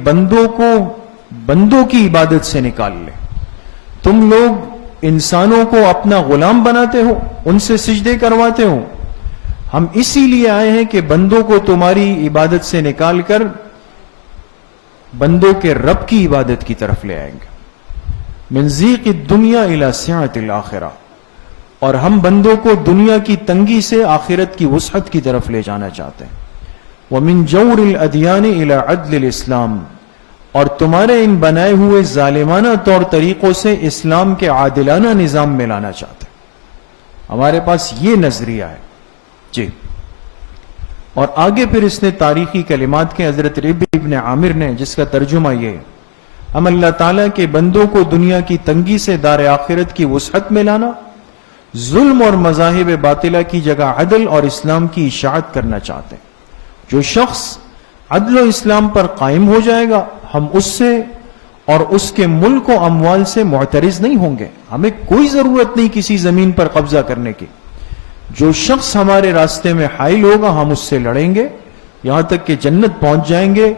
بندوں کی عبادت سے نکال لیں. تم لوگ انسانوں کو اپنا غلام بناتے ہو، ان سے سجدے کرواتے ہو. ہم اسی لیے آئے ہیں کہ بندوں کو تمہاری عبادت سے نکال کر بندوں کے رب کی عبادت کی طرف لے آئیں گے. من ضیق الدنیا الی سعۃ الآخرہ. اور ہم بندوں کو دنیا کی تنگی سے آخرت کی وسعت کی طرف لے جانا چاہتے ہیں. ومن جور الادیان الی عدل الاسلام. اور تمہارے ان بنائے ہوئے ظالمانہ طور طریقوں سے اسلام کے عادلانہ نظام میں لانا چاہتے ہیں. ہمارے پاس یہ نظریہ ہے جی. اور آگے پھر اس نے تاریخی کلمات کے حضرت ربعی ابن عامر نے، جس کا ترجمہ یہ ہے ہم اللہ تعالیٰ کے بندوں کو دنیا کی تنگی سے دار آخرت کی وسعت میں لانا، ظلم اور مذاہب باطلہ کی جگہ عدل اور اسلام کی اشاعت کرنا چاہتے ہیں. جو شخص عدل و اسلام پر قائم ہو جائے گا ہم اس سے اور اس کے ملک و اموال سے معترض نہیں ہوں گے. ہمیں کوئی ضرورت نہیں کسی زمین پر قبضہ کرنے کی. جو شخص ہمارے راستے میں حائل ہوگا ہم اس سے لڑیں گے یہاں تک کہ جنت پہنچ جائیں گے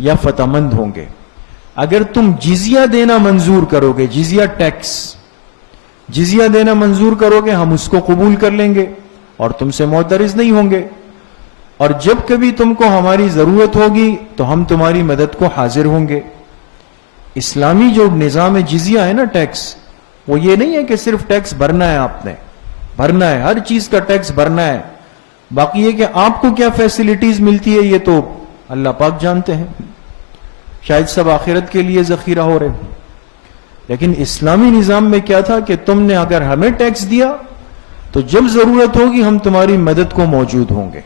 یا فتح مند ہوں گے. اگر تم جزیہ دینا منظور کرو گے، جزیہ ٹیکس، جزیہ دینا منظور کرو گے ہم اس کو قبول کر لیں گے اور تم سے معترض نہیں ہوں گے. اور جب کبھی تم کو ہماری ضرورت ہوگی تو ہم تمہاری مدد کو حاضر ہوں گے. اسلامی جو نظام جزیہ ہے نا، ٹیکس، وہ یہ نہیں ہے کہ صرف ٹیکس بھرنا ہے، آپ نے بھرنا ہے، ہر چیز کا ٹیکس بھرنا ہے. باقی یہ کہ آپ کو کیا فیسلٹیز ملتی ہے یہ تو اللہ پاک جانتے ہیں. شاید سب آخرت کے لیے ذخیرہ ہو رہے. لیکن اسلامی نظام میں کیا تھا کہ تم نے اگر ہمیں ٹیکس دیا تو جب ضرورت ہوگی ہم تمہاری مدد کو موجود ہوں گے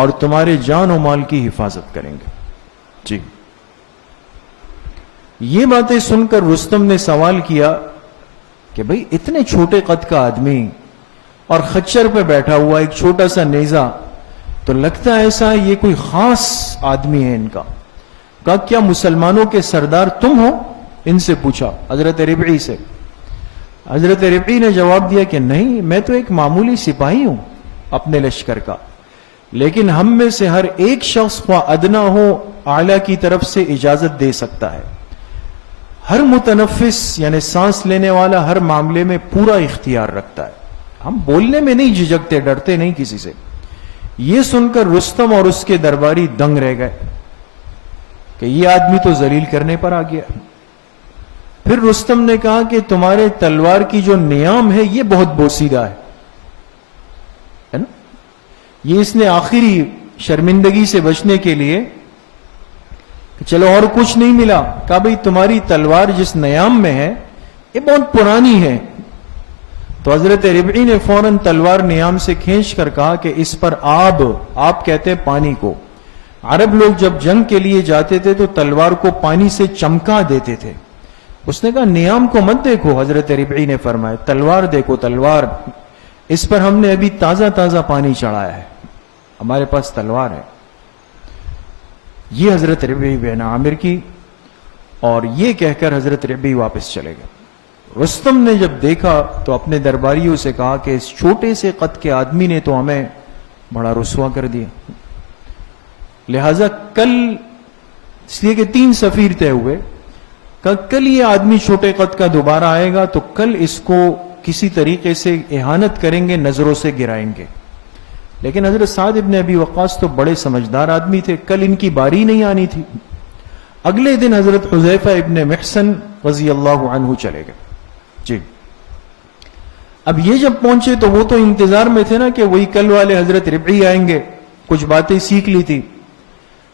اور تمہارے جان و مال کی حفاظت کریں گے. جی. یہ باتیں سن کر رستم نے سوال کیا کہ بھئی اتنے چھوٹے قد کا آدمی اور خچر پہ بیٹھا ہوا ایک چھوٹا سا نیزہ، تو لگتا ہے ایسا یہ کوئی خاص آدمی ہے ان کا. کہا کیا مسلمانوں کے سردار تم ہو؟ ان سے پوچھا حضرت ربعی سے. حضرت ربعی نے جواب دیا کہ نہیں، میں تو ایک معمولی سپاہی ہوں اپنے لشکر کا، لیکن ہم میں سے ہر ایک شخص خواہ ادنا ہو اعلیٰ کی طرف سے اجازت دے سکتا ہے. ہر متنفس یعنی سانس لینے والا ہر معاملے میں پورا اختیار رکھتا ہے. ہم بولنے میں نہیں جھجکتے، ڈرتے نہیں کسی سے. یہ سن کر رستم اور اس کے درباری دنگ رہ گئے کہ یہ آدمی تو ذلیل کرنے پر آ گیا. پھر رستم نے کہا کہ تمہارے تلوار کی جو نیام ہے یہ بہت بوسیدہ ہے نا. یہ اس نے آخری شرمندگی سے بچنے کے لیے کہ چلو اور کچھ نہیں ملا، کہا بھئی تمہاری تلوار جس نیام میں ہے یہ بہت پرانی ہے. تو حضرت ربعی نے فوراً تلوار نیام سے کھینچ کر کہا کہ اس پر آپ کہتے ہیں پانی کو. عرب لوگ جب جنگ کے لیے جاتے تھے تو تلوار کو پانی سے چمکا دیتے تھے. اس نے کہا نیام کو مت دیکھو. حضرت ربعی نے فرمایا تلوار دیکھو، تلوار، اس پر ہم نے ابھی تازہ تازہ پانی چڑھایا ہے، ہمارے پاس تلوار ہے. یہ حضرت ربعی بن عامر کی، اور یہ کہہ کر حضرت ربعی واپس چلے گئے. رستم نے جب دیکھا تو اپنے درباریوں سے کہا کہ اس چھوٹے سے قد کے آدمی نے تو ہمیں بڑا رسوا کر دیا. لہذا کل، اس لیے کہ 3 سفیر طے ہوئے، کہ کل یہ آدمی چھوٹے قد کا دوبارہ آئے گا تو کل اس کو کسی طریقے سے اہانت کریں گے، نظروں سے گرائیں گے. لیکن حضرت سعد ابن ابی وقاص تو بڑے سمجھدار آدمی تھے، کل ان کی باری نہیں آنی تھی. اگلے دن حضرت حذیفہ ابن محصن رضی اللہ عنہ چلے گئے. جی. اب یہ جب پہنچے تو وہ تو انتظار میں تھے نا کہ وہی کل والے حضرت ربعی آئیں گے، کچھ باتیں سیکھ لی تھی.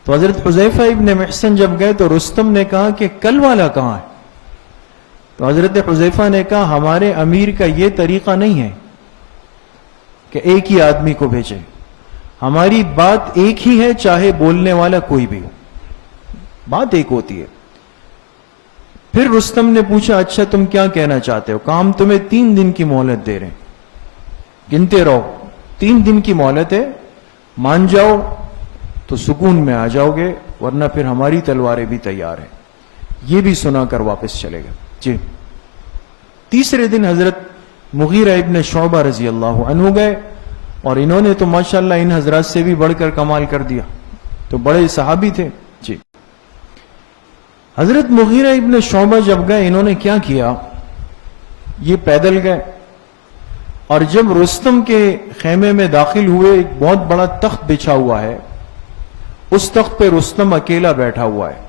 تو حضرت حذیفہ ابن محسن جب گئے تو رستم نے کہا کہ کل والا کہاں ہے؟ تو حضرت حذیفہ نے کہا ہمارے امیر کا یہ طریقہ نہیں ہے کہ ایک ہی آدمی کو بھیجے، ہماری بات ایک ہی ہے چاہے بولنے والا کوئی بھی ہو، بات ایک ہوتی ہے. پھر رستم نے پوچھا اچھا تم کیا کہنا چاہتے ہو؟ کہا ہم تمہیں 3 دن کی مہلت دے رہے ہیں، گنتے رہو، 3 دن کی مہلت ہے، مان جاؤ تو سکون میں آ جاؤ گے، ورنہ پھر ہماری تلواریں بھی تیار ہیں. یہ بھی سنا کر واپس چلے گئے. جی. تیسرے دن حضرت مغیرہ ابن شعبہ رضی اللہ عنہ گئے، اور انہوں نے تو ماشاءاللہ ان حضرات سے بھی بڑھ کر کمال کر دیا، تو بڑے صحابی تھے. جی. حضرت مغیرہ ابن شعبہ جب گئے انہوں نے کیا کیا، یہ پیدل گئے، اور جب رستم کے خیمے میں داخل ہوئے ایک بہت بڑا تخت بچھا ہوا ہے، اس تخت پہ رستم اکیلا بیٹھا ہوا ہے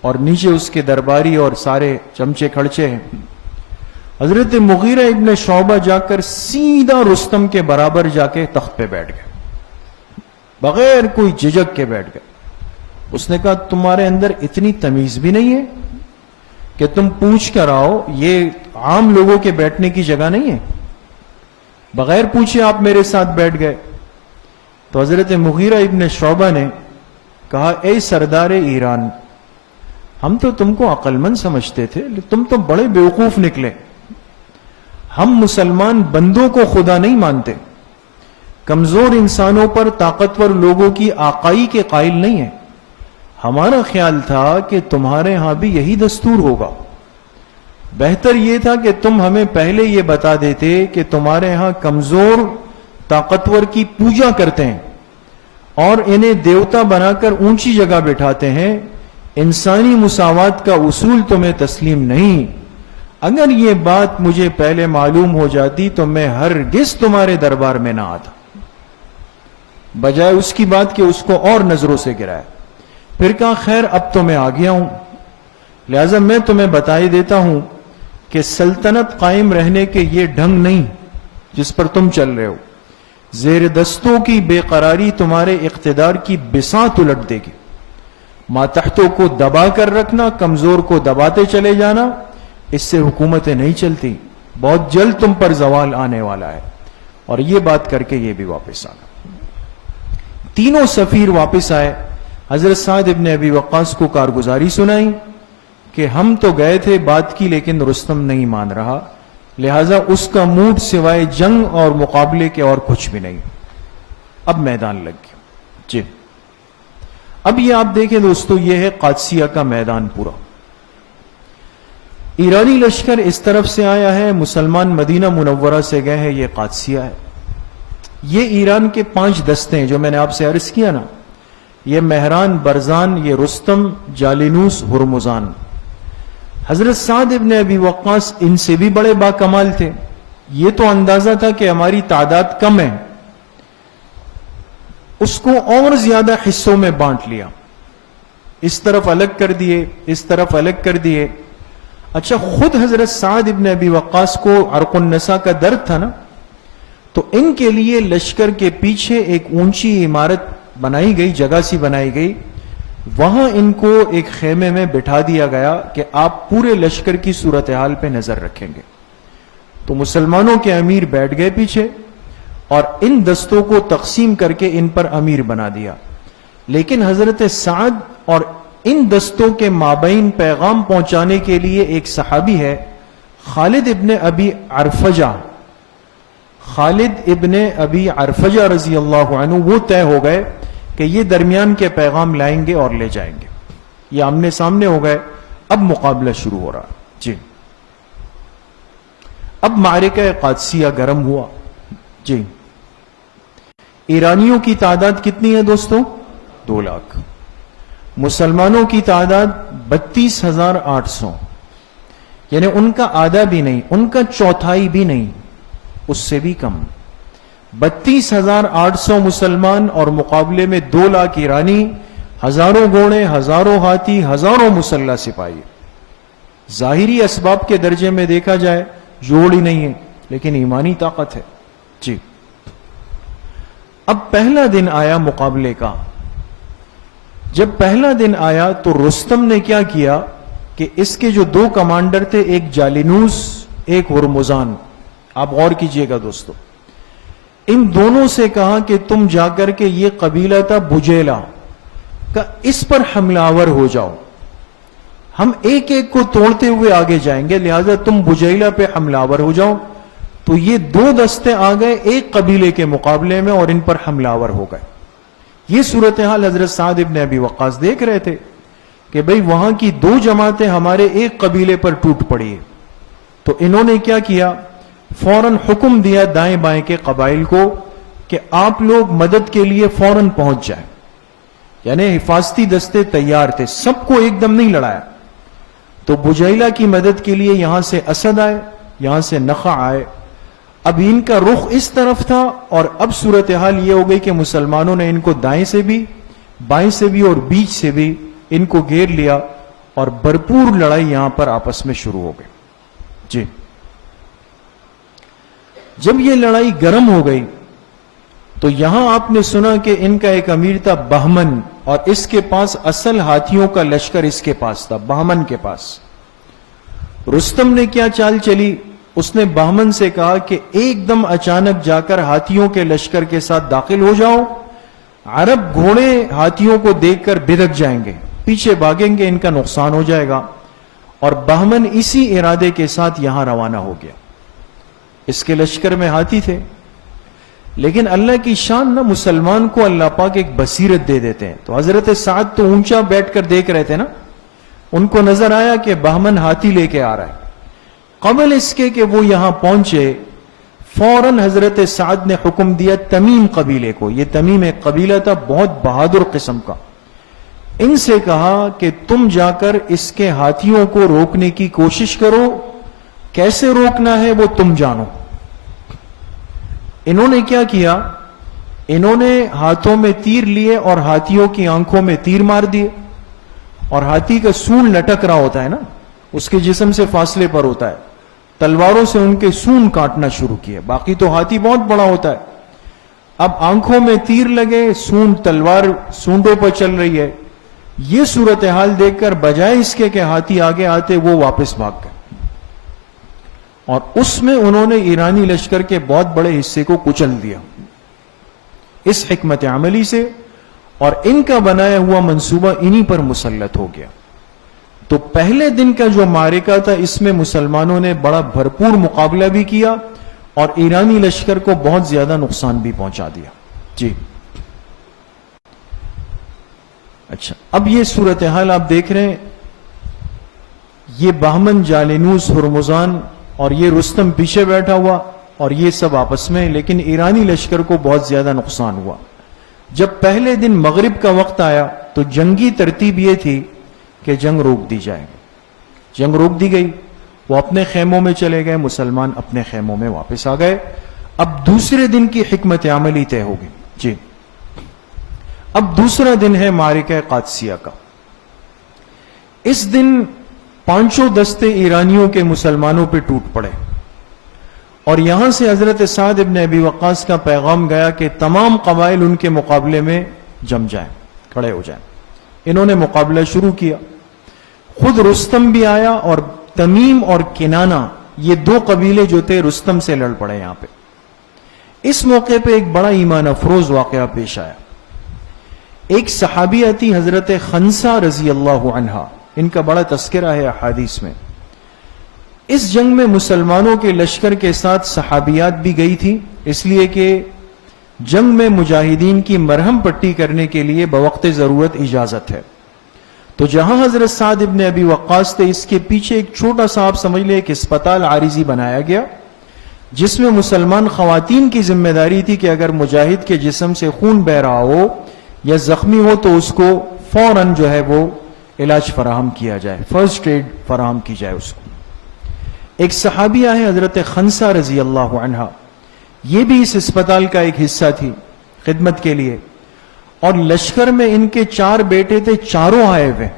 اور نیچے اس کے درباری اور سارے چمچے کھڑچے ہیں. حضرت مغیرہ ابن شعبہ جا کر سیدھا رستم کے برابر جا کے تخت پہ بیٹھ گئے، بغیر کوئی جھجک کے بیٹھ گئے. اس نے کہا تمہارے اندر اتنی تمیز بھی نہیں ہے کہ تم پوچھ کر آؤ، یہ عام لوگوں کے بیٹھنے کی جگہ نہیں ہے، بغیر پوچھے آپ میرے ساتھ بیٹھ گئے. تو حضرت مغیرہ ابن شعبہ نے کہا اے سردار ایران، ہم تو تم کو عقل مند سمجھتے تھے، تم تو بڑے بیوقوف نکلے. ہم مسلمان بندوں کو خدا نہیں مانتے، کمزور انسانوں پر طاقتور لوگوں کی آقائی کے قائل نہیں ہیں. ہمارا خیال تھا کہ تمہارے ہاں بھی یہی دستور ہوگا، بہتر یہ تھا کہ تم ہمیں پہلے یہ بتا دیتے کہ تمہارے ہاں کمزور طاقتور کی پوجا کرتے ہیں اور انہیں دیوتا بنا کر اونچی جگہ بٹھاتے ہیں. انسانی مساوات کا اصول تمہیں تسلیم نہیں. اگر یہ بات مجھے پہلے معلوم ہو جاتی تو میں ہرگز تمہارے دربار میں نہ آتا، بجائے اس کی بات کہ اس کو اور نظروں سے گرایا. پھر کہا خیر اب تو میں آ گیا ہوں، لہذا میں تمہیں بتائی دیتا ہوں کہ سلطنت قائم رہنے کے یہ ڈھنگ نہیں جس پر تم چل رہے ہو. زیر دستوں کی بے قراری تمہارے اقتدار کی بساط الٹ دے گی. ماتحتوں کو دبا کر رکھنا، کمزور کو دباتے چلے جانا، اس سے حکومتیں نہیں چلتی. بہت جلد تم پر زوال آنے والا ہے. اور یہ بات کر کے یہ بھی واپس آ گیا. تینوں سفیر واپس آئے، حضرت سعد ابن ابی وقاص کو کارگزاری سنائی کہ ہم تو گئے تھے بات کی لیکن رستم نہیں مان رہا، لہذا اس کا موڈ سوائے جنگ اور مقابلے کے اور کچھ بھی نہیں. اب میدان لگ گیا. جی. اب یہ آپ دیکھیں دوستو، یہ ہے قادسیہ کا میدان پورا. ایرانی لشکر اس طرف سے آیا ہے، مسلمان مدینہ منورہ سے گئے ہیں، یہ قادسیہ ہے. یہ ایران کے 5 دستے ہیں جو میں نے آپ سے عرض کیا نا، یہ مہران، برزان، یہ رستم، جالینوس، ہرمزان. حضرت سعد ابن ابی وقاص ان سے بھی بڑے باکمال تھے. یہ تو اندازہ تھا کہ ہماری تعداد کم ہے، اس کو اور زیادہ حصوں میں بانٹ لیا، اس طرف الگ کر دیے، اس طرف الگ کر دیے. اچھا خود حضرت سعد ابن ابی وقاص کو عرق النساء کا درد تھا نا، تو ان کے لیے لشکر کے پیچھے ایک اونچی عمارت بنائی گئی، جگہ سی بنائی گئی، وہاں ان کو ایک خیمے میں بٹھا دیا گیا کہ آپ پورے لشکر کی صورتحال پہ نظر رکھیں گے. تو مسلمانوں کے امیر بیٹھ گئے پیچھے اور ان دستوں کو تقسیم کر کے ان پر امیر بنا دیا. لیکن حضرت سعد اور ان دستوں کے مابین پیغام پہنچانے کے لیے ایک صحابی ہے، خالد ابن ابی عرفجہ. خالد ابن ابی عرفجہ رضی اللہ عنہ وہ طے ہو گئے کہ یہ درمیان کے پیغام لائیں گے اور لے جائیں گے. یہ آمنے سامنے ہو گئے. اب مقابلہ شروع ہو رہا. جی. اب معرکہ قادسیہ گرم ہوا. جی. ایرانیوں کی تعداد کتنی ہے دوستو؟ 2 لاکھ. مسلمانوں کی تعداد 32,800، یعنی ان کا آدھا بھی نہیں، ان کا چوتھائی بھی نہیں، اس سے بھی کم. 32,800 مسلمان اور مقابلے میں 2 لاکھ ایرانی، ہزاروں گھوڑے، ہزاروں ہاتھی، ہزاروں مسلح سپاہی. ظاہری اسباب کے درجے میں دیکھا جائے جوڑ ہی نہیں ہے. لیکن ایمانی طاقت ہے. جی اب پہلا دن آیا مقابلے کا. جب پہلا دن آیا تو رستم نے کیا کیا کہ اس کے جو دو کمانڈر تھے، ایک جالینوس ایک ہرمزان، آپ غور کیجئے گا دوستو، ان دونوں سے کہا کہ تم جا کر کے یہ قبیلہ تھا بجیلا کا، اس پر حملہ آور ہو جاؤ، ہم ایک ایک کو توڑتے ہوئے آگے جائیں گے، لہذا تم بجیلا پہ حملہ آور ہو جاؤ. تو یہ دو دستے آ گئے ایک قبیلے کے مقابلے میں اور ان پر حملہ آور ہو گئے. یہ صورتحال حضرت سعد ابن ابی وقاص دیکھ رہے تھے کہ بھئی وہاں کی دو جماعتیں ہمارے ایک قبیلے پر ٹوٹ پڑی ہے. تو انہوں نے کیا کیا، فوراً حکم دیا دائیں بائیں کے قبائل کو کہ آپ لوگ مدد کے لیے فوراً پہنچ جائیں. یعنی حفاظتی دستے تیار تھے، سب کو ایک دم نہیں لڑایا. تو بجیلہ کی مدد کے لیے یہاں سے اسد آئے، یہاں سے نخع آئے. اب ان کا رخ اس طرف تھا اور اب صورتحال یہ ہو گئی کہ مسلمانوں نے ان کو دائیں سے بھی بائیں سے بھی اور بیچ سے بھی ان کو گھیر لیا اور بھرپور لڑائی یہاں پر آپس میں شروع ہو گئی. جی جب یہ لڑائی گرم ہو گئی تو یہاں آپ نے سنا کہ ان کا ایک امیر تھا بہمن، اور اس کے پاس اصل ہاتھیوں کا لشکر اس کے پاس تھا، بہمن کے پاس. رستم نے کیا چال چلی، اس نے بہمن سے کہا کہ ایک دم اچانک جا کر ہاتھیوں کے لشکر کے ساتھ داخل ہو جاؤ، عرب گھوڑے ہاتھیوں کو دیکھ کر بھدک جائیں گے، پیچھے بھاگیں گے، ان کا نقصان ہو جائے گا. اور بہمن اسی ارادے کے ساتھ یہاں روانہ ہو گیا. اس کے لشکر میں ہاتھی تھے، لیکن اللہ کی شان نہ، مسلمان کو اللہ پاک ایک بصیرت دے دیتے ہیں. تو حضرت سعد تو اونچا بیٹھ کر دیکھ رہے تھے نا، ان کو نظر آیا کہ بہمن ہاتھی لے کے آ رہا ہے. قبل اس کے کہ وہ یہاں پہنچے فوراً حضرت سعد نے حکم دیا تمیم قبیلے کو، یہ تمیم ایک قبیلہ تھا بہت بہادر قسم کا، ان سے کہا کہ تم جا کر اس کے ہاتھیوں کو روکنے کی کوشش کرو، کیسے روکنا ہے وہ تم جانو. انہوں نے کیا کیا، انہوں نے ہاتھوں میں تیر لیے اور ہاتھیوں کی آنکھوں میں تیر مار دیے. اور ہاتھی کا سونڈ لٹک رہا ہوتا ہے نا، اس کے جسم سے فاصلے پر ہوتا ہے، تلواروں سے ان کے سونڈ کاٹنا شروع کیے. باقی تو ہاتھی بہت بڑا ہوتا ہے. اب آنکھوں میں تیر لگے، سونڈ تلوار سونڈوں پر چل رہی ہے. یہ صورتحال دیکھ کر بجائے اس کے کہ ہاتھی آگے آتے، وہ واپس بھاگ گئے اور اس میں انہوں نے ایرانی لشکر کے بہت بڑے حصے کو کچل دیا اس حکمت عملی سے، اور ان کا بنایا ہوا منصوبہ انہی پر مسلط ہو گیا. تو پہلے دن کا جو معرکہ تھا اس میں مسلمانوں نے بڑا بھرپور مقابلہ بھی کیا اور ایرانی لشکر کو بہت زیادہ نقصان بھی پہنچا دیا. جی اچھا، اب یہ صورتحال آپ دیکھ رہے ہیں، یہ بہمن، جالینوس، ہرمزان اور یہ رستم پیچھے بیٹھا ہوا اور یہ سب آپس میں، لیکن ایرانی لشکر کو بہت زیادہ نقصان ہوا. جب پہلے دن مغرب کا وقت آیا تو جنگی ترتیب یہ تھی کہ جنگ روک دی جائے. جنگ روک دی گئی، وہ اپنے خیموں میں چلے گئے، مسلمان اپنے خیموں میں واپس آ گئے. اب دوسرے دن کی حکمت عملی طے ہوگی. جی اب دوسرا دن ہے معرکہ قادسیہ کا. اس دن پانچوں دستے ایرانیوں کے مسلمانوں پہ ٹوٹ پڑے اور یہاں سے حضرت سعد ابن ابی وقاص کا پیغام گیا کہ تمام قبائل ان کے مقابلے میں جم جائیں، کھڑے ہو جائیں. انہوں نے مقابلہ شروع کیا. خود رستم بھی آیا اور تمیم اور کنانہ، یہ دو قبیلے جو تھے رستم سے لڑ پڑے. یہاں پہ اس موقع پہ ایک بڑا ایمان افروز واقعہ پیش آیا. ایک صحابیہ تھی حضرت خنسہ رضی اللہ عنہا، ان کا بڑا تذکرہ ہے احادیث میں. اس جنگ میں مسلمانوں کے لشکر کے ساتھ صحابیات بھی گئی تھی، اس لیے کہ جنگ میں مجاہدین کی مرہم پٹی کرنے کے لیے بوقت ضرورت اجازت ہے. تو جہاں حضرت سعد ابن ابی وقاص تھے، اس کے پیچھے ایک چھوٹا سا آپ سمجھ لیں ایک اسپتال عارضی بنایا گیا، جس میں مسلمان خواتین کی ذمہ داری تھی کہ اگر مجاہد کے جسم سے خون بہ رہا ہو یا زخمی ہو تو اس کو فوراً جو ہے وہ علاج فراہم کیا جائے، فرسٹ ایڈ فراہم کی جائے اس کو. ایک صحابیہ ہے حضرت خنسہ رضی اللہ عنہا، یہ بھی اس اسپتال کا ایک حصہ تھی خدمت کے لیے. اور لشکر میں ان کے 4 بیٹے تھے، چاروں آئے ہوئے،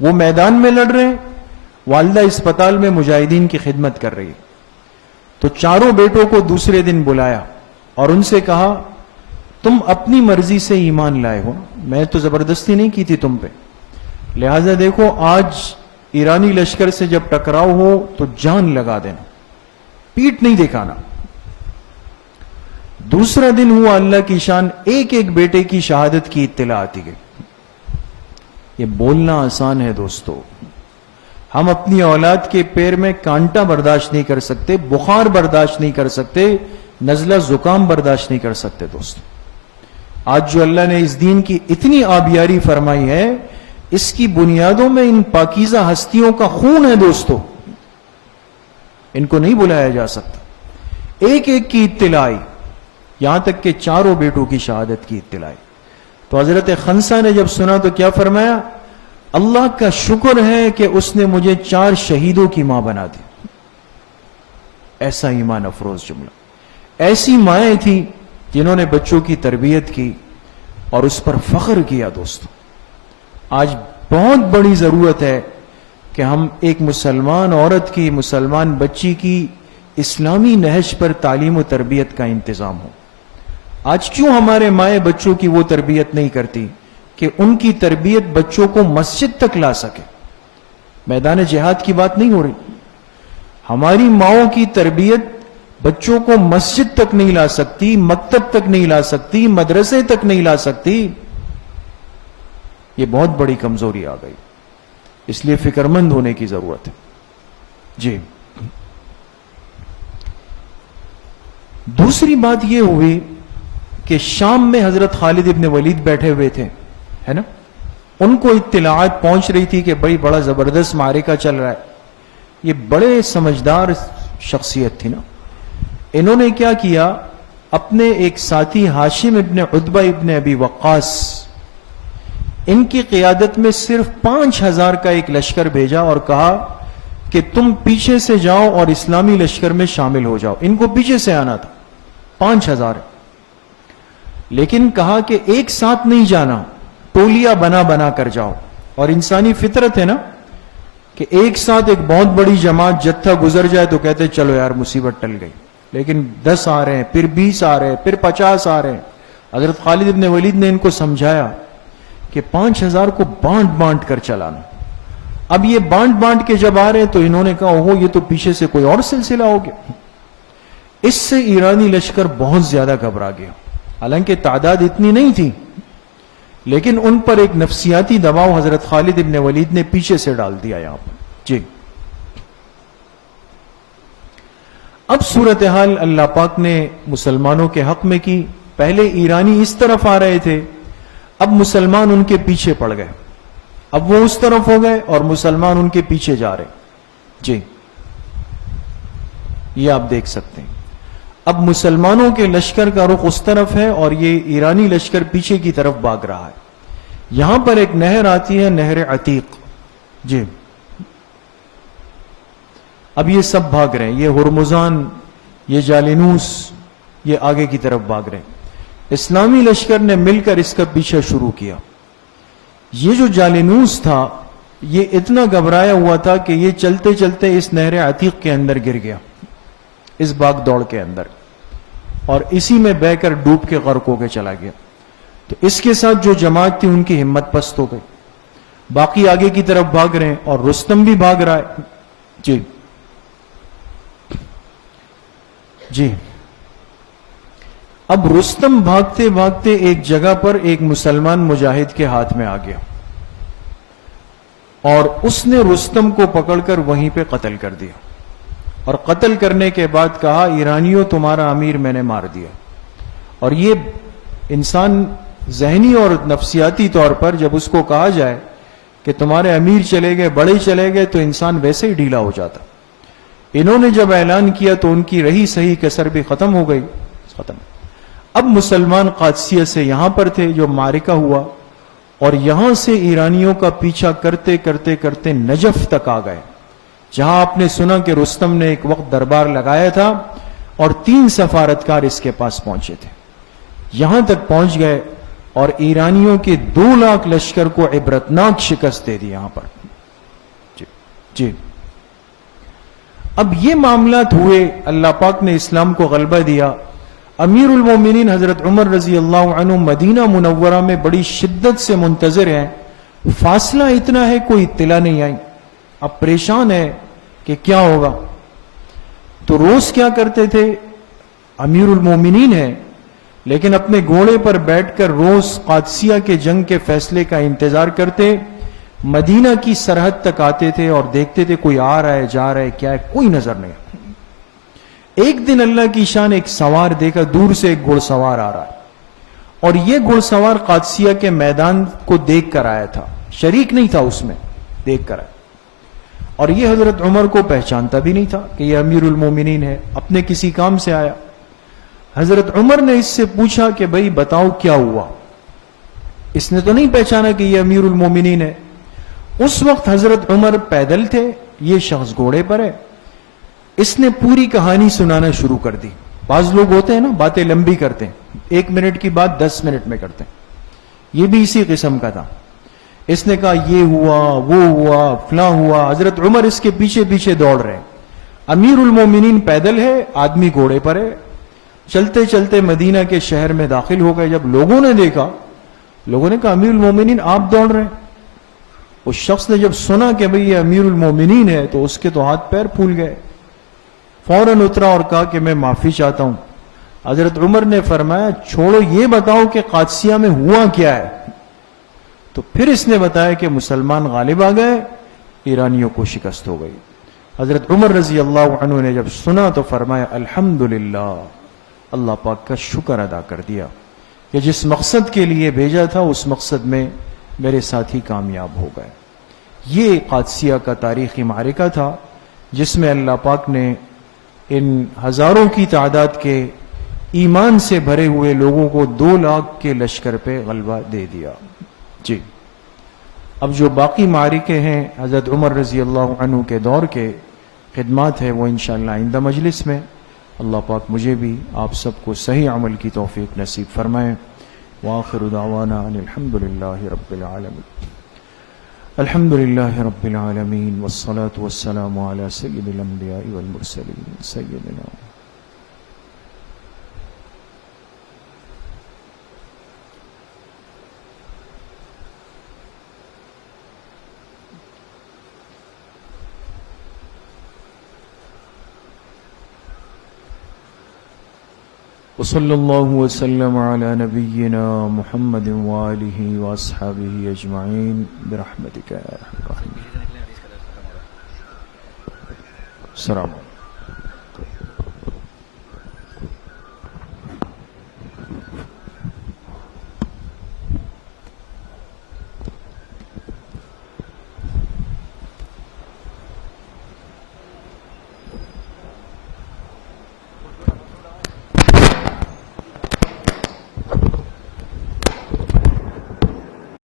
وہ میدان میں لڑ رہے ہیں، والدہ اسپتال میں مجاہدین کی خدمت کر رہی ہے. تو چاروں بیٹوں کو دوسرے دن بلایا اور ان سے کہا تم اپنی مرضی سے ایمان لائے ہو، میں تو زبردستی نہیں کی تھی تم پہ، لہذا دیکھو آج ایرانی لشکر سے جب ٹکراؤ ہو تو جان لگا دینا، پیٹ نہیں دکھانا۔ دوسرا دن ہوا، اللہ کی شان، ایک ایک بیٹے کی شہادت کی اطلاع آتی گئی۔ یہ بولنا آسان ہے دوستو، ہم اپنی اولاد کے پیر میں کانٹا برداشت نہیں کر سکتے، بخار برداشت نہیں کر سکتے، نزلہ زکام برداشت نہیں کر سکتے دوستو۔ آج جو اللہ نے اس دین کی اتنی آبیاری فرمائی ہے، اس کی بنیادوں میں ان پاکیزہ ہستیوں کا خون ہے دوستو، ان کو نہیں بلایا جا سکتا۔ ایک ایک کی اطلاع آئی، یہاں تک کہ چاروں بیٹوں کی شہادت کی اطلاع آئی۔ تو حضرت خنسا نے جب سنا تو کیا فرمایا؟ اللہ کا شکر ہے کہ اس نے مجھے 4 شہیدوں کی ماں بنا دی۔ ایسا ایمان افروز جملہ۔ ایسی مائیں تھیں جنہوں نے بچوں کی تربیت کی اور اس پر فخر کیا دوستو۔ آج بہت بڑی ضرورت ہے کہ ہم ایک مسلمان عورت کی، مسلمان بچی کی اسلامی نہج پر تعلیم و تربیت کا انتظام ہو۔ آج کیوں ہمارے مائیں بچوں کی وہ تربیت نہیں کرتی کہ ان کی تربیت بچوں کو مسجد تک لا سکے؟ میدان جہاد کی بات نہیں ہو رہی، ہماری ماؤں کی تربیت بچوں کو مسجد تک نہیں لا سکتی، مکتب تک نہیں لا سکتی، مدرسے تک نہیں لا سکتی۔ یہ بہت بڑی کمزوری آ گئی، اس لیے فکرمند ہونے کی ضرورت ہے۔ جی، دوسری بات یہ ہوئی کہ شام میں حضرت خالد ابن ولید بیٹھے ہوئے تھے، ہے نا، ان کو اطلاعات پہنچ رہی تھی کہ بھائی بڑا زبردست معرکہ چل رہا ہے۔ یہ بڑے سمجھدار شخصیت تھی نا، انہوں نے کیا کیا، اپنے ایک ساتھی ہاشم ابن عتبہ ابن ابی وقاص، ان کی قیادت میں صرف 5000 کا ایک لشکر بھیجا اور کہا کہ تم پیچھے سے جاؤ اور اسلامی لشکر میں شامل ہو جاؤ۔ ان کو پیچھے سے آنا تھا، 5000، لیکن کہا کہ ایک ساتھ نہیں جانا، ٹولیاں بنا بنا کر جاؤ۔ اور انسانی فطرت ہے نا کہ ایک ساتھ ایک بہت بڑی جماعت جتھا گزر جائے تو کہتے چلو یار مصیبت ٹل گئی، لیکن 10 آ رہے ہیں، پھر 20 آ رہے ہیں، پھر 50 آ رہے ہیں۔ حضرت خالد ابن ولید نے ان کو سمجھایا کہ 5000 کو بانٹ بانٹ کر چلانا۔ اب یہ بانٹ بانٹ کے جب آ رہے تو انہوں نے کہا اوہو یہ تو پیچھے سے کوئی اور سلسلہ ہو گیا۔ اس سے ایرانی لشکر بہت زیادہ گھبرا گیا، حالانکہ تعداد اتنی نہیں تھی، لیکن ان پر ایک نفسیاتی دباؤ حضرت خالد ابن ولید نے پیچھے سے ڈال دیا یہاں پر۔ جی، اب صورتحال اللہ پاک نے مسلمانوں کے حق میں کی۔ پہلے ایرانی اس طرف آ رہے تھے، اب مسلمان ان کے پیچھے پڑ گئے، اب وہ اس طرف ہو گئے اور مسلمان ان کے پیچھے جا رہے۔ جی، یہ آپ دیکھ سکتے ہیں، اب مسلمانوں کے لشکر کا رخ اس طرف ہے اور یہ ایرانی لشکر پیچھے کی طرف بھاگ رہا ہے۔ یہاں پر ایک نہر آتی ہے، نہر عتیق۔ جی، اب یہ سب بھاگ رہے ہیں، یہ ہرمزان، یہ جالینوس، یہ آگے کی طرف بھاگ رہے ہیں۔ اسلامی لشکر نے مل کر اس کا پیچھا شروع کیا۔ یہ جو جالینوس تھا یہ اتنا گھبرایا ہوا تھا کہ یہ چلتے چلتے اس نہر عتیق کے اندر گر گیا، اس بھاگ دوڑ کے اندر، اور اسی میں بہ کر ڈوب کے غرق ہو کے چلا گیا۔ تو اس کے ساتھ جو جماعت تھی ان کی ہمت پست ہو گئی، باقی آگے کی طرف بھاگ رہے ہیں اور رستم بھی بھاگ رہا ہے۔ جی جی، اب رستم بھاگتے بھاگتے ایک جگہ پر ایک مسلمان مجاہد کے ہاتھ میں آ گیا اور اس نے رستم کو پکڑ کر وہیں پہ قتل کر دیا، اور قتل کرنے کے بعد کہا ایرانیوں تمہارا امیر میں نے مار دیا۔ اور یہ انسان ذہنی اور نفسیاتی طور پر جب اس کو کہا جائے کہ تمہارے امیر چلے گئے، بڑے چلے گئے، تو انسان ویسے ہی ڈھیلا ہو جاتا۔ انہوں نے جب اعلان کیا تو ان کی رہی صحیح کسر بھی ختم ہو گئی، ختم۔ اب مسلمان قادسیہ سے یہاں پر تھے جو معرکہ ہوا، اور یہاں سے ایرانیوں کا پیچھا کرتے کرتے کرتے نجف تک آ گئے، جہاں آپ نے سنا کہ رستم نے ایک وقت دربار لگایا تھا اور 3 سفارتکار اس کے پاس پہنچے تھے۔ یہاں تک پہنچ گئے اور ایرانیوں کے 2 لاکھ لشکر کو عبرتناک شکست دے دی یہاں پر۔ جی جی، اب یہ معاملات ہوئے, اللہ پاک نے اسلام کو غلبہ دیا. امیر المومنین حضرت عمر رضی اللہ عنہ مدینہ منورہ میں بڑی شدت سے منتظر ہیں. فاصلہ اتنا ہے کوئی اطلاع نہیں آئی. اب پریشان ہے کہ کیا ہوگا. تو روز کیا کرتے تھے, امیر المومنین ہیں لیکن اپنے گھوڑے پر بیٹھ کر روز قادسیہ کے جنگ کے فیصلے کا انتظار کرتے. مدینہ کی سرحد تک آتے تھے اور دیکھتے تھے کوئی آ رہا ہے جا رہا ہے, کیا ہے, کوئی نظر نہیں. ایک دن اللہ کی شان ایک سوار دیکھا, دور سے ایک گھڑ سوار آ رہا ہے, اور یہ گھڑ سوار قادسیہ کے میدان کو دیکھ کر آیا تھا, شریک نہیں تھا اس میں, دیکھ کر آیا. اور یہ حضرت عمر کو پہچانتا بھی نہیں تھا کہ یہ امیر المومنین ہے, اپنے کسی کام سے آیا. حضرت عمر نے اس سے پوچھا کہ بھئی بتاؤ کیا ہوا. اس نے تو نہیں پہچانا کہ یہ امیر المومنین ہے. اس وقت حضرت عمر پیدل تھے, یہ شخص گھوڑے پر ہے. اس نے پوری کہانی سنانا شروع کر دی. بعض لوگ ہوتے ہیں نا, باتیں لمبی کرتے ہیں, 1 منٹ کی بات 10 منٹ میں کرتے ہیں. یہ بھی اسی قسم کا تھا. اس نے کہا یہ ہوا, وہ ہوا, فلاں ہوا. حضرت عمر اس کے پیچھے پیچھے دوڑ رہے ہیں. امیر المومنین پیدل ہے, آدمی گھوڑے پر ہے. چلتے چلتے مدینہ کے شہر میں داخل ہو گئے. جب لوگوں نے دیکھا, لوگوں نے کہا امیر المومنین آپ دوڑ رہے ہیں. اس شخص نے جب سنا کہ بھئی یہ امیر المومنین ہے تو اس کے تو ہاتھ پیر پھول گئے. فوراً اترا اور کہا کہ میں معافی چاہتا ہوں. حضرت عمر نے فرمایا چھوڑو, یہ بتاؤ کہ قادسیہ میں ہوا کیا ہے. تو پھر اس نے بتایا کہ مسلمان غالب آ گئے, ایرانیوں کو شکست ہو گئی. حضرت عمر رضی اللہ عنہ نے جب سنا تو فرمایا الحمدللہ, اللہ پاک کا شکر ادا کر دیا کہ جس مقصد کے لیے بھیجا تھا اس مقصد میں میرے ساتھی کامیاب ہو گئے. یہ قادسیہ کا تاریخی معرکہ تھا جس میں اللہ پاک نے ان ہزاروں کی تعداد کے ایمان سے بھرے ہوئے لوگوں کو 2 لاکھ کے لشکر پہ غلبہ دے دیا. جی, اب جو باقی معرکے ہیں حضرت عمر رضی اللہ عنہ کے دور کے خدمات ہیں, وہ انشاءاللہ آئندہ مجلس میں. اللہ پاک مجھے بھی آپ سب کو صحیح عمل کی توفیق نصیب فرمائے. وآخر دعوانا ان الحمدللہ رب العالمین. الحمدللہ رب العالمین والصلاة والسلام علی سید الانبیاء والمرسلین سیدنا وصلی اللہ وسلم علی نبینا محمد وآلہ واصحابہ اجمعین برحمتک یا ارحم الراحمین. السلام علیکم.